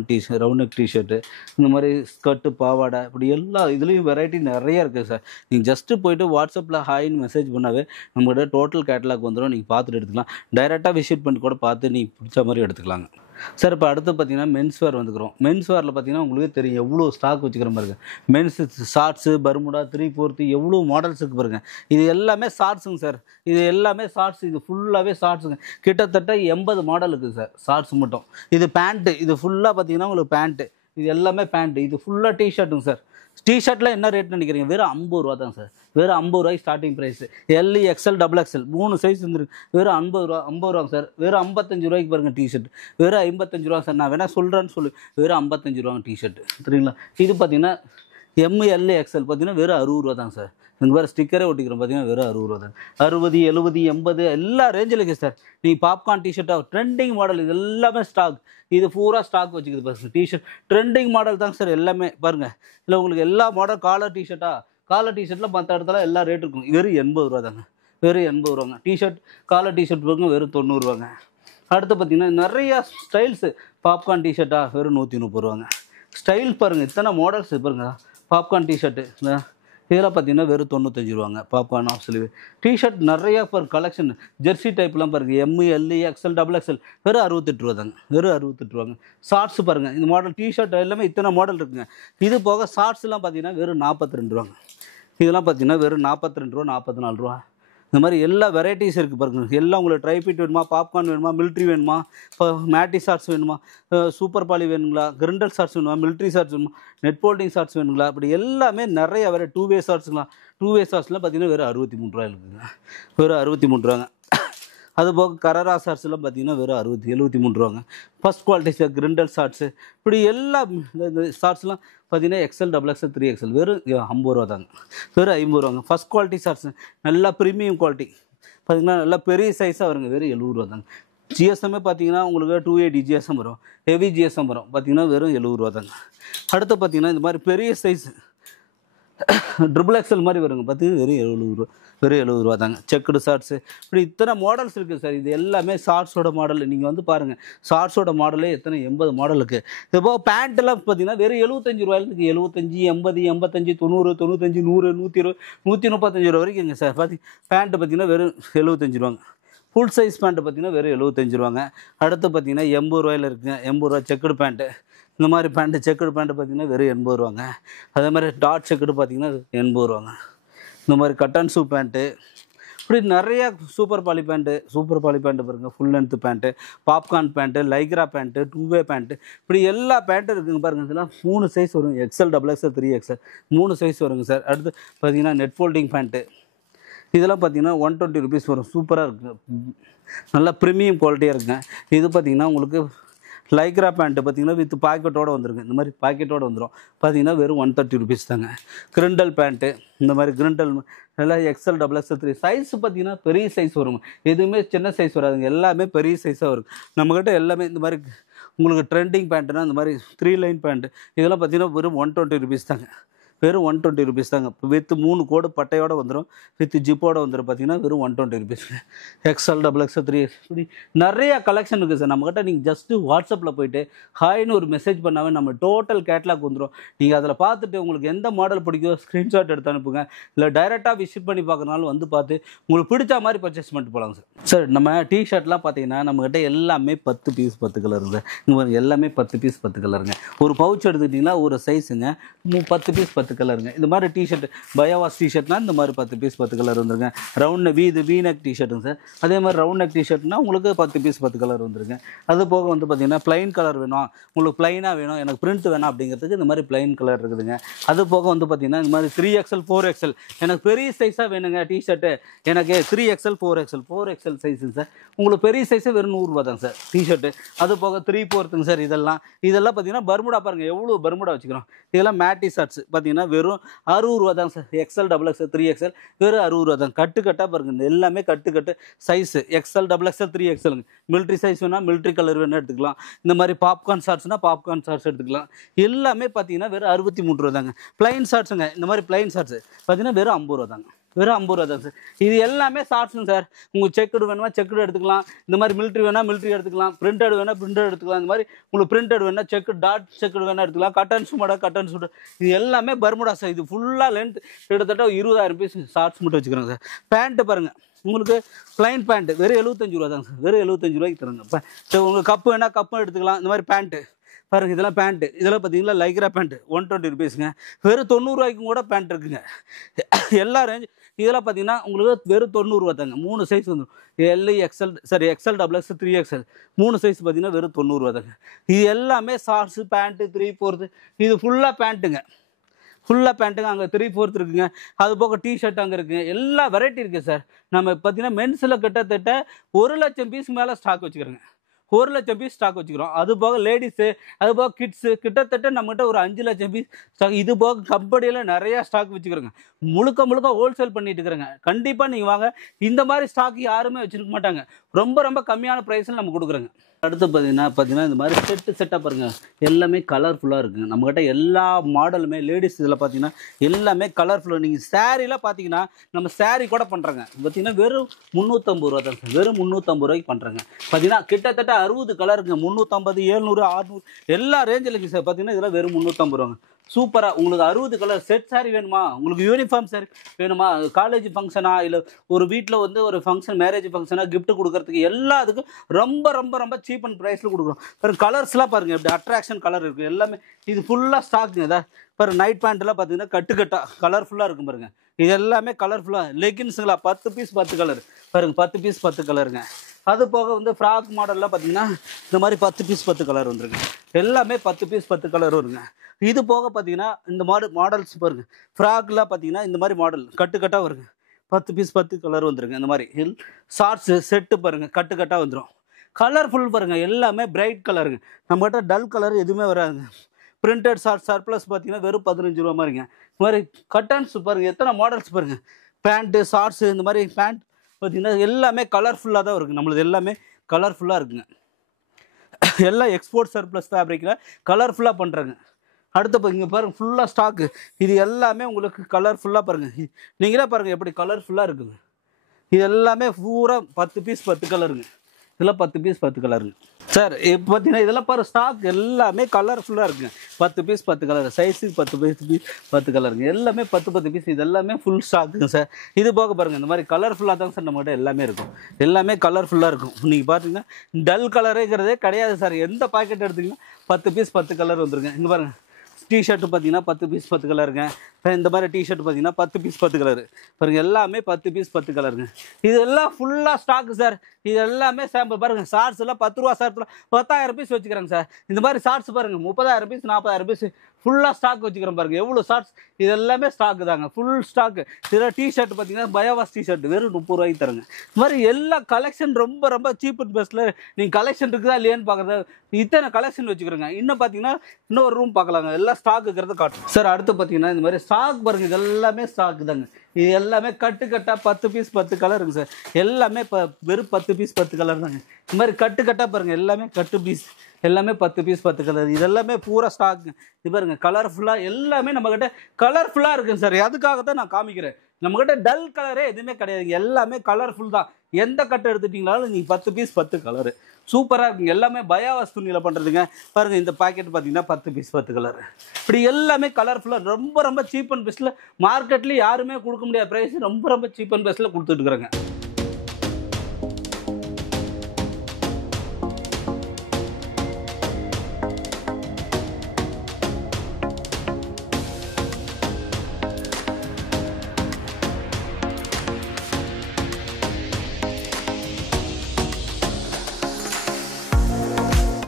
நெக் டிஷர்ட்டு, இந்த மாதிரி ஸ்கர்ட்டு பாவாடை, இப்படி எல்லா இதுலேயும் வெரைட்டி நிறைய இருக்குது சார். நீங்கள் ஜஸ்ட்டு போய்ட்டு வாட்ஸ்அப்பில் ஹாய்னு மெசேஜ் பண்ணாவே நம்மகிட்ட டோட்டல் கேட்டலாக் வந்துடும். நீங்கள் பார்த்துட்டு எடுத்துக்கலாம். டைரெக்டாக விசிட் பண்ணி கூட பார்த்து நீங்கள் பிடிச்ச மாதிரி எடுத்துக்கலாங்க சார். இப்போ அடுத்து பார்த்தீங்கன்னா மென்ஸ் வேர் வந்துக்கிறோம். மென்ஸ் வேரில் பார்த்தீங்கன்னா உங்களுக்கு தெரியும் எவ்வளோ ஸ்டாக் வச்சுக்கிற மாதிரி இருக்குது. மென்ஸ் ஷார்ட்ஸு, பர்முடா, 3/4 எவ்வளோ மாடல்ஸ் இருக்குது பாருங்கள். இது எல்லாமே ஷார்ட்ஸுங்க சார். இது எல்லாமே ஷார்ட்ஸ். இது ஃபுல்லாகவே ஷார்ட்ஸுங்க. கிட்டத்தட்ட 80 மாடல் இருக்குது சார் ஷார்ட்ஸ் மட்டும். இது பேண்ட்டு, இது ஃபுல்லாக பார்த்தீங்கன்னா உங்களுக்கு பேண்ட்டு, இது எல்லாமே பேண்ட்டு. இது ஃபுல்லாக டிஷர்ட்டுங்க சார். டிஷர்ட்டில் என்ன ரேட் நினைக்கிறீங்க? வெறும் 50 ரூபா தான் சார். வெறும் 50 ரூபாய்க்கு ஸ்டார்டிங் ப்ரைஸ். எல்இ எக்ஸ்எல் XXL 3 சைஸ் வந்துருக்கு. வெறும் 50 ரூபாங்க சார். வெறும் 55 ரூபாய்க்கு பாருங்கள் டிஷர்ட். வெறும் 55 ரூபா சார். நான் வேணால் சொல்கிறேன்னு சொல்லு. வெறும் 55 ரூபாங்க டிஷர்ட். சரிங்களா? இது பார்த்தீங்கன்னா ML XL பார்த்தீங்கன்னா வெறும் 60 ரூபா தான் சார். இங்கே வேறு ஸ்டிக்கரே ஒட்டிக்கிறோம் பார்த்தீங்கன்னா வெறும் 60 ரூபா தான். 60, 70, 80 எல்லா ரேஞ்சில் இருக்குது சார். நீங்கள் பாப்கார்ன் டிஷர்ட்டாக ட்ரெண்டிங் மாடல் இது எல்லாமே ஸ்டாக். இது பூரா ஸ்டாக் வச்சுக்குது பாருங்கள். டிஷர்ட் ட்ரெண்டிங் மாடல் தாங்க சார் எல்லாமே பாருங்கள். இல்லை உங்களுக்கு எல்லா மாடல் காலர் டிஷர்ட்டில் மற்ற இடத்துல எல்லா ரேட் இருக்கும். வெறும் 80 ரூபா தாங்க. வெறும் 80 ரூபாங்க. டிஷர்ட் காலர் டிஷர்ட் பாருங்க வெறும் 90 ரூபாங்க. அடுத்து பார்த்தீங்கன்னா நிறையா ஸ்டைல்ஸு. பாப்கார்ன் டிஷர்ட்டாக வெறும் 130 ரூபாங்க. ஸ்டைல் பாருங்கள், இத்தனை மாடல்ஸ் பாருங்க. பாப்கார்ன் டிஷர்ட்டு இதெல்லாம் பார்த்தீங்கன்னா வெறும் 95 ரூபாங்க. பாப்கார்ன் ஆஃப் ஸ்லீவ் டிஷர்ட் நிறையா கலெக்ஷன். ஜெர்சி டைப்லாம் பாருங்கள். ML XL XXL வெறும் 68 ரூபா தாங்க. வெறும் 68 ரூபாங்க. ஷார்ட்ஸ் பாருங்கள். இந்த மாடல் டிஷர்ட் எல்லாமே இத்தனை மாடல் இருக்குங்க. இது போக ஷார்ட்ஸ்லாம் பார்த்தீங்கன்னா வெறும் 42 ரூபாங்க. இதெல்லாம் பார்த்தீங்கன்னா வெறும் 42 ரூபா, 44 ரூபா. இந்த மாதிரி எல்லா வெரைட்டிஸ் இருக்குது பாருங்கள். எல்லாம் உங்களுக்கு ட்ரை ஃபிட் வேணுமா, பாப்கார்ன் வேணுமா, மிலிட்ரி வேணுமா, இப்போ மேட்டி ஷார்ட்ஸ் வேணுமா, சூப்பர் பாலி வேணுங்களா, கிரிண்டல் ஷார்ட்ஸ் வேணுமா, மிலிட்ரி ஷார்ட்ஸ் வேணுமா, நெட் போல்டிங் ஷார்ட்ஸ் வேணுங்களா, அப்படி எல்லாமே நிறைய வேறு 2 வே ஷார்ட்ஸுங்களா. 2 வே ஷார்ட்ஸ்லாம் பார்த்தீங்கன்னா வெறும் 63 ரூபா இருக்குதுங்க. வெறும் 63 ரூபாங்க. அது போக கரரா ஷார்ட்ஸ்லாம் பார்த்தீங்கன்னா வெறும் 73 ரூபாங்க. ஃபஸ்ட் குவாலிட்டி சார் கிரிண்டல் ஷார்ட்ஸு இப்படி எல்லா ஷார்ட்ஸ்லாம் பார்த்தீங்கன்னா XL XXL 3XL வெறும் 50 ரூபா தாங்க. வெறும் 50 ரூபாங்க. ஃபஸ்ட் குவாலிட்டி ஷார்ட்ஸ் நல்லா ப்ரீமியம் குவாலிட்டி பார்த்தீங்கன்னா நல்லா பெரிய சைஸாக வருங்க. வெறும் 70 ரூபா தாங்க. ஜிஎஸ்எம்மே பார்த்தீங்கன்னா உங்களுக்கு 280 ஜிஎஸ்எம் வரும். ஹெவி ஜிஎஸ்எம் வரும் பார்த்தீங்கன்னா வெறும் 70 ரூபா தாங்க. அடுத்து பார்த்தீங்கன்னா இந்த மாதிரி பெரிய சைஸ் XXL மாதிரி வருங்க. பார்த்தீங்கன்னா வெறும் 70 ரூபா. வெறும் 70 ரூபா தாங்க. செக்குடு ஷார்ட்ஸு இப்படி இத்தனை மாடல்ஸ் இருக்குது சார். இது எல்லாமே ஷார்ட்ஸோட மாடல். நீங்கள் வந்து பாருங்கள் ஷார்ட்ஸோட மாடலே எத்தனை 80 மாடல் இருக்குது. இப்போ பேண்ட்டெல்லாம் பார்த்தீங்கன்னா வெறும் 75 ரூபாயிலேருந்து 75, 80, 85, 90, 95, 100, 120, 135 ரூபா வரைக்குங்க சார். பேண்ட்டு பார்த்தீங்கன்னா வெறும் 75 ரூபாங்க. ஃபுல் சைஸ் பேண்ட்டு பார்த்தீங்கன்னா வெறும் 75 ரூபாங்க. அடுத்து பார்த்தீங்கன்னா 80 ரூபாயில் இருக்குங்க. 80 ரூபா செக்குடு பேண்ட்டு. இந்த மாதிரி பேண்ட்டு செக்குடு பேண்ட்டு பார்த்தீங்கன்னா வெறும் 80 ரூபாங்க. அதே மாதிரி டாட் செக்குடு பார்த்தீங்கன்னா 80 ரூபாங்க. இந்த மாதிரி கட்டன் ஷூ பேண்ட்டு இப்படி நிறையா சூப்பர் பாலி பேண்ட்டு பாருங்கள். Full length pant, popcorn pant, Lycra pant, 2 வே பேண்ட்டு இப்படி எல்லா பேண்ட்டும் இருக்குங்க பாருங்கள். இதெல்லாம் 3 சைஸ் வரும். XL XXL 3XL 3 சைஸ் வருங்க சார். அடுத்து பார்த்தீங்கன்னா நெட் ஃபோல்டிங் பேண்ட்டு இதெல்லாம் பார்த்தீங்கன்னா 120 ருபீஸ் வரும். சூப்பராக இருக்குங்க. நல்லா ப்ரீமியம் குவாலிட்டியாக இருக்குங்க. இது பார்த்தீங்கன்னா உங்களுக்கு லைக்ரா பேண்ட்டு பார்த்தீங்கன்னா வித் பாக்கெட்டோடு வந்துருங்க. இந்த மாதிரி பாக்கெட்டோடு வந்துடும். பார்த்தீங்கன்னா வெறும் 130 ருபீஸ் தாங்க. கிரிண்டல் பேண்ட்டு இந்த மாதிரி கிரிண்டல் நல்லா XL XXL 3 சைஸ் பார்த்தீங்கன்னா பெரிய சைஸ் வருங்க. எதுவுமே சின்ன சைஸ் வராதுங்க. எல்லாமே பெரிய சைஸாக வரும். நம்மக்கிட்ட எல்லாமே இந்த மாதிரி உங்களுக்கு ட்ரெண்டிங் பேண்ட்டுனா இந்த மாதிரி 3 லைன் பேண்ட்டு இதெல்லாம் பார்த்தீங்கன்னா வெறும் 120 ருபீஸ் தாங்க. வெறும் 120 ருபீஸ் தாங்க. வித் 3 கோடு பட்டையோடு வந்துடும். வித் ஜிப்போடு வந்துடும். பார்த்தீங்கன்னா வெறும் 120 ருபீஸ். XL XXL 3 இப்படி நிறையா கலெக்ஷன் இருக்குது சார் நம்மக்கிட்ட. நீங்கள் ஜஸ்ட்டு வாட்ஸ்அப்பில் போய்ட்டு ஹாய்னு ஒரு மெசேஜ் பண்ணாவே நம்ம டோட்டல் கேட்லாக் வந்துடும். நீங்கள் அதில் பார்த்துட்டு உங்களுக்கு எந்த மாடல் பிடிக்குதோ ஸ்க்ரீன்ஷாட் எடுத்து அனுப்புங்க. இல்லை டைரெக்டாக விசிட் பண்ணி பார்க்குறனாலும் வந்து பார்த்து உங்களுக்கு பிடிச்ச மாதிரி பர்ச்சேஸ் பண்ணிட்டு போகலாம் சார். சார் நம்ம டிஷர்ட்லாம் பார்த்தீங்கன்னா நம்மக்கிட்ட எல்லாமே 10 பீஸ் 10 கலருங்க. இங்கே எல்லாமே 10 பீஸ் 10 கலருங்க. ஒரு பவுச் எடுத்துக்கிட்டிங்கன்னா ஒரு சைஸுங்க 10 பீஸ் 10 10 கலருங்க. இந்த மாதிரி டிஷர்ட் பயோவாஸ் டிஷர்ட்னா இந்த மாதிரி 10 பீஸ் 10 கலர் வந்துருங்க. ரவுண்ட் இது வி நெக் டிஷர்ட்டுங்க சார். அதே மாதிரி ரவுண்ட் நெக் டிஷர்ட்னா உங்களுக்கு 10 பீஸ் 10 கலர் வந்துருங்க. அது போக வந்து பார்த்தீங்கன்னா ப்ளைன் கலர் வேணும், உங்களுக்கு ப்ளைனாக வேணும், எனக்கு பிரிண்ட் வேணும் அப்படிங்கிறதுக்கு இந்த மாதிரி ப்ளைன் கலர் இருக்குதுங்க. அது போக வந்து பார்த்தீங்கன்னா இந்த மாதிரி 3XL 4XL எனக்கு பெரிய சைஸாக வேணுங்க டிஷர்ட்டு, எனக்கு 3XL 4XL 4XL சைஸுங்க சார். உங்களுக்கு பெரிய சைஸு வெறும் 100 ரூபா தாங்க சார் டிஷர்ட்டு. அது போக 3/4ங்க சார். இதெல்லாம் பார்த்தீங்கன்னா பர்முடா பாருங்கள் எவ்வளோ பர்முடா வச்சுக்கிறோம். இதெல்லாம் மேட்டி ஷர்ட்ஸ் பார்த்தீங்கன்னா வெறும் 60 ரூபா தாங்க சார். XL XXL 3XL வெறும் 60 ரூபா தான். கட்டாக பாருங்கள் எல்லாமே கட்டு சைஸு XL XXL 3XLங்க. மிலிட்ரி சைஸ் வேணால் மிலிட்ரி கலர் வேணால் எடுத்துக்கலாம். இந்த மாதிரி பாப்கார்ன் ஷார்ட்ஸ்னால் பாப்கார்ன் ஷார்ட்ஸ் எடுத்துக்கலாம். எல்லாமே பார்த்தீங்கன்னா வெறும் 63 ரூபா தாங்க. ப்ளைன் ஷார்ட்ஸுங்க. இந்த மாதிரி ப்ளைன் ஷார்ட்ஸு பார்த்தீங்கன்னா வெறும் 50 ரூபா தாங்க. வெறும் 50 ரூபா தான் சார். இது எல்லாமே ஷார்ட்ஸுங்க சார். உங்களுக்கு செக்குடு வேணுமா செக்குடு எடுத்துக்கலாம். இந்த மாதிரி மிலிட்ரி வேணால் மிலிட்ரி எடுத்துக்கலாம். பிரிண்டட் வேணால் பிரிண்டட் எடுத்துக்கலாம். இந்த மாதிரி உங்களுக்கு பிரிண்டட் வேணால் செக்கு டாட் செக்குடு வேணால் எடுத்துக்கலாம். கட்டன் சுமடா கட்டன் சுடு இது எல்லாமே பர்முடா சார். இது ஃபுல்லாக லென்த் கிட்டத்தட்ட 20,000 பீஸ் ஷார்ட்ஸ் மட்டும் வச்சுக்கிறோங்க சார். பேண்ட்டு பாருங்கள் உங்களுக்கு ப்ளைன் பேண்ட்டு வெறும் 75 ரூபா தாங்க சார். வெறும் 75 ரூபாய்க்கு தருங்க. இப்போ உங்களுக்கு கப்பு வேணால் கப்பும் எடுத்துக்கலாம். இந்த மாதிரி பேண்ட்டு பாருங்கள் இதெல்லாம் பேண்ட்டு. இதெல்லாம் பார்த்தீங்கன்னா லைக்ரா பேண்ட்டு 120 ருபீஸுங்க. வெறும் 90 ரூபாய்க்கும் கூட பேண்ட் இருக்குங்க. எல்லா ரேஞ்ச் இதெல்லாம் பார்த்தீங்கன்னா உங்களுக்கு வெறும் 90 ரூபா தாங்க. 3 சைஸ் வந்துடும். XL XL XXL 3XL 3 size பார்த்தீங்கன்னா வெறும் 90 ரூபா தாங்க. இது எல்லாமே ஷார்ட்ஸு பேண்ட்டு 3/4 இது ஃபுல்லாக பேண்ட்டுங்க. ஃபுல்லாக பேண்ட்டுங்க. அங்கே 3/4 இருக்குங்க. அது போக டிஷர்ட் அங்கே இருக்குங்க. எல்லா வெரைட்டி இருக்குது சார். நம்ம பார்த்தீங்கன்னா மென்ஸில் கிட்டத்தட்ட 1,00,000 பீஸ் மேலே ஸ்டாக் வச்சுக்கிறோங்க. 1,00,000 பீஸ் ஸ்டாக் வச்சுக்கிறோம். அது போக லேடிஸு அது போக கிட்ஸு கிட்டத்தட்ட நம்மகிட்ட ஒரு 5,00,000 பீஸ் ஸ்டாக். இது போக கம்பெனியில் நிறையா ஸ்டாக் வச்சுக்கிறோங்க. முழுக்க ஹோல்சேல் பண்ணிட்டு இருக்கிறேங்க. கண்டிப்பாக நீங்கள் வாங்க. இந்த மாதிரி ஸ்டாக் யாருமே வச்சுருக்க மாட்டாங்க. ரொம்ப கம்மியான ப்ரைஸில் நம்ம கொடுக்குறோங்க. அடுத்து பார்த்தீங்கன்னா இந்த மாதிரி செட்டாக பாருங்கள் எல்லாமே கலர்ஃபுல்லாக இருக்குங்க. நம்மக்கிட்ட எல்லா மாடலுமே லேடிஸ் இதில் பார்த்தீங்கன்னா எல்லாமே கலர்ஃபுல்லாக. நீங்கள் சேரீலாம் பார்த்தீங்கன்னா நம்ம சேரீ கூட பண்ணுறோங்க. பார்த்தீங்கன்னா வெறும் 350 ரூபா தான் சார். வெறும் 350 ரூபாய்க்கு பண்ணுறேங்க. பார்த்தீங்கன்னா கிட்டத்தட்ட 60 கலர் இருக்குங்க. 350 700 600 எல்லா ரேஞ்சில் இருக்குது சார். பார்த்தீங்கன்னா இதெல்லாம் வெறும் 350 ரூபாங்க. சூப்பராக உங்களுக்கு 60 கலர் செட் சாரி வேணுமா, உங்களுக்கு யூனிஃபார்ம் சாரி வேணுமா, காலேஜ் ஃபங்க்ஷனா இல்லை ஒரு வீட்டில் வந்து ஒரு ஃபங்க்ஷன் மேரேஜ் ஃபங்க்ஷனாக கிஃப்ட் கொடுக்கறதுக்கு எல்லாத்துக்கும் ரொம்ப சீப் அண்ட் ப்ரைஸில் கொடுக்குறோம். பாருங்கள் கலர்ஸ்லாம் பாருங்கள் எப்படி அட்ராக்ஷன் கலர் இருக்குது. எல்லாமே இது ஃபுல்லாக ஸ்டாக்குங்க. இதான் பாருங்கள் நைட் பேண்ட்லாம் பார்த்தீங்கன்னா கட்டாக கலர்ஃபுல்லாக இருக்கும் பாருங்கள். இது எல்லாமே கலர்ஃபுல்லாக லெகின்ஸுங்களா 10 பீஸ் 10 கலர் பாருங்கள். 10 பீஸ் 10 கலருங்க. அது போக வந்து ஃப்ராக் மாடல்லாம் பார்த்தீங்கன்னா இந்த மாதிரி 10 பீஸ் 10 கலர் வந்துருங்க. எல்லாமே 10 பீஸ் 10 கலர் வருங்க. இது போக பார்த்தீங்கன்னா இந்த மாடல்ஸ் பாருங்கள். ஃப்ராக்லாம் பார்த்தீங்கன்னா இந்த மாதிரி மாடல் கட்டாக வருங்க. 10 பீஸ் 10 கலர் வந்துருங்க. இந்த மாதிரி ஷார்ட்ஸு செட்டு பாருங்கள் கட்டாக வந்துடும். கலர்ஃபுல் பாருங்கள் எல்லாமே பிரைட் கலருங்க. நம்மகிட்ட டல் கலர் எதுவுமே வராதுங்க. பிரிண்டட் சர்ப்ளஸ் பார்த்தீங்கன்னா வெறும் 15 ரூபா மாதிரிங்க. இந்த மாதிரி கட்டன்ஸ் பாருங்கள் எத்தனை மாடல்ஸ் பாருங்கள். பேண்ட்டு ஷார்ட்ஸு இந்த மாதிரி பேண்ட் பார்த்தீங்கன்னா எல்லாமே கலர்ஃபுல்லாக தான் இருக்குது. நம்மளது எல்லாமே கலர்ஃபுல்லாக இருக்குங்க. எல்லாம் எக்ஸ்போர்ட் சர்ப்ளஸ் ஃபேப்ரிக்கில் கலர்ஃபுல்லாக பண்ணுறாங்க. அடுத்து இங்கே பாருங்கள் ஃபுல்லாக ஸ்டாக்கு. இது எல்லாமே உங்களுக்கு கலர்ஃபுல்லாக பாருங்கள். நீங்களே பாருங்கள் எப்படி கலர்ஃபுல்லாக இருக்குங்க. இது எல்லாமே பூரா 10 பீஸ் 10 கலருங்க. இதெல்லாம் 10 பீஸ் 10 கலருங்க சார். இப்போ பார்த்தீங்கன்னா இதெல்லாம் பாரு ஸ்டாக் எல்லாமே கலர்ஃபுல்லாக இருக்குங்க. 10 பீஸ் 10 கலர் சைஸுக்கு 10 பீஸ் 10 கலருங்க. எல்லாமே 10 பீஸ். இது எல்லாமே ஃபுல் ஸ்டாக்குங்க சார். இது போக பாருங்கள் இந்த மாதிரி கலர்ஃபுல்லாக தாங்க சார் நம்மகிட்ட எல்லாமே இருக்கும். எல்லாமே கலர்ஃபுல்லாக இருக்கும். நீங்கள் பார்த்தீங்கன்னா டல் கலருங்கிறதே கிடையாது சார். எந்த பாக்கெட் எடுத்திங்கன்னா 10 பீஸ் 10 கலர் வந்துருங்க. இங்கே பாருங்கள் டிஷர்ட்டு பார்த்தீங்கன்னா 10 பீஸ் 10 கலருங்க. இந்த மாதிரி டிஷர்ட் பார்த்தீங்கன்னா 10 பீஸ் 10 கலரு பாருங்கள். எல்லாமே 10 பீஸ் 10 கலருங்க. இது எல்லாம் ஃபுல்லாக ஸ்டாக்கு சார். இது எல்லாமே சாம்பிள் பாருங்கள். ஷார்ட்ஸ் எல்லாம் 10 ரூபா ஷார்ட்ஸில் 10,000 பீஸ் வச்சுக்கிறாங்க சார். இந்த மாதிரி ஷார்ட்ஸ் பாருங்கள் 30,000 பீஸ் 40,000 பீஸ் ஃபுல்லாக ஸ்டாக் வச்சுக்கிறோம் பாருங்கள். எவ்வளோ ஷார்ட்ஸ் இது எல்லாமே ஸ்டாக்கு தாங்க. Full stack. இதில் டிஷர்ட் பார்த்தீங்கன்னா பயோவாஸ் டிஷர்ட் வெறும் 30 ரூபாய்க்கு தருங்க. இந்த மாதிரி எல்லா கலெக்ஷன் ரொம்ப சீப் அண்ட் பெஸ்ட்டில் நீங்கள் கலெக்ஷன் இருக்குதா இல்லையான்னு பார்க்குறது இத்தனை கலெக்ஷன் வச்சுக்கிறோங்க. இன்னும் பார்த்தீங்கன்னா இன்னொரு ரூம் பார்க்கலாங்க. எல்லாம் ஸ்டாக் இருக்கிறத காட்டும் சார். அடுத்து பார்த்தீங்கன்னா இந்த மாதிரி ஸ்டாக் பாருங்கள். இது எல்லாமே ஸ்டாக் தாங்க. இது எல்லாமே கட்டாக 10 பீஸ் 10 கலருங்க சார். எல்லாமே வெறும் 10 பீஸ் 10 கலர் தாங்க. இந்த மாதிரி கட்டாக பாருங்கள் எல்லாமே பீஸ் எல்லாமே 10 பீஸ் 10 கலர். இது எல்லாமே பூரா ஸ்டாக்கு. இது பாருங்க கலர்ஃபுல்லாக எல்லாமே நம்மக்கிட்ட கலர்ஃபுல்லாக இருக்குங்க சார். அதுக்காக தான் நான் காமிக்கிறேன். நம்மக்கிட்ட டல் கலரே எதுவுமே கிடையாதுங்க. எல்லாமே கலர்ஃபுல் தான். எந்த கட்டை எடுத்துட்டிங்கனாலும் நீங்கள் 10 பீஸ் 10 கலரு சூப்பராக இருக்குங்க. எல்லாமே பயோவாஸ் துணியில் பண்ணுறதுங்க. பாருங்கள் இந்த பாக்கெட் பார்த்தீங்கன்னா 10 பீஸ் 10 கலர். இப்படி எல்லாமே கலர்ஃபுல்லாக ரொம்ப சீப் அண்ட் பெஸ்ட்டில் மார்க்கெட்லேயும் யாருமே கொடுக்க முடியாத ப்ரைஸ் ரொம்ப சீப் அண்ட் பெஸ்ட்டில் கொடுத்துட்ருக்குறேங்க.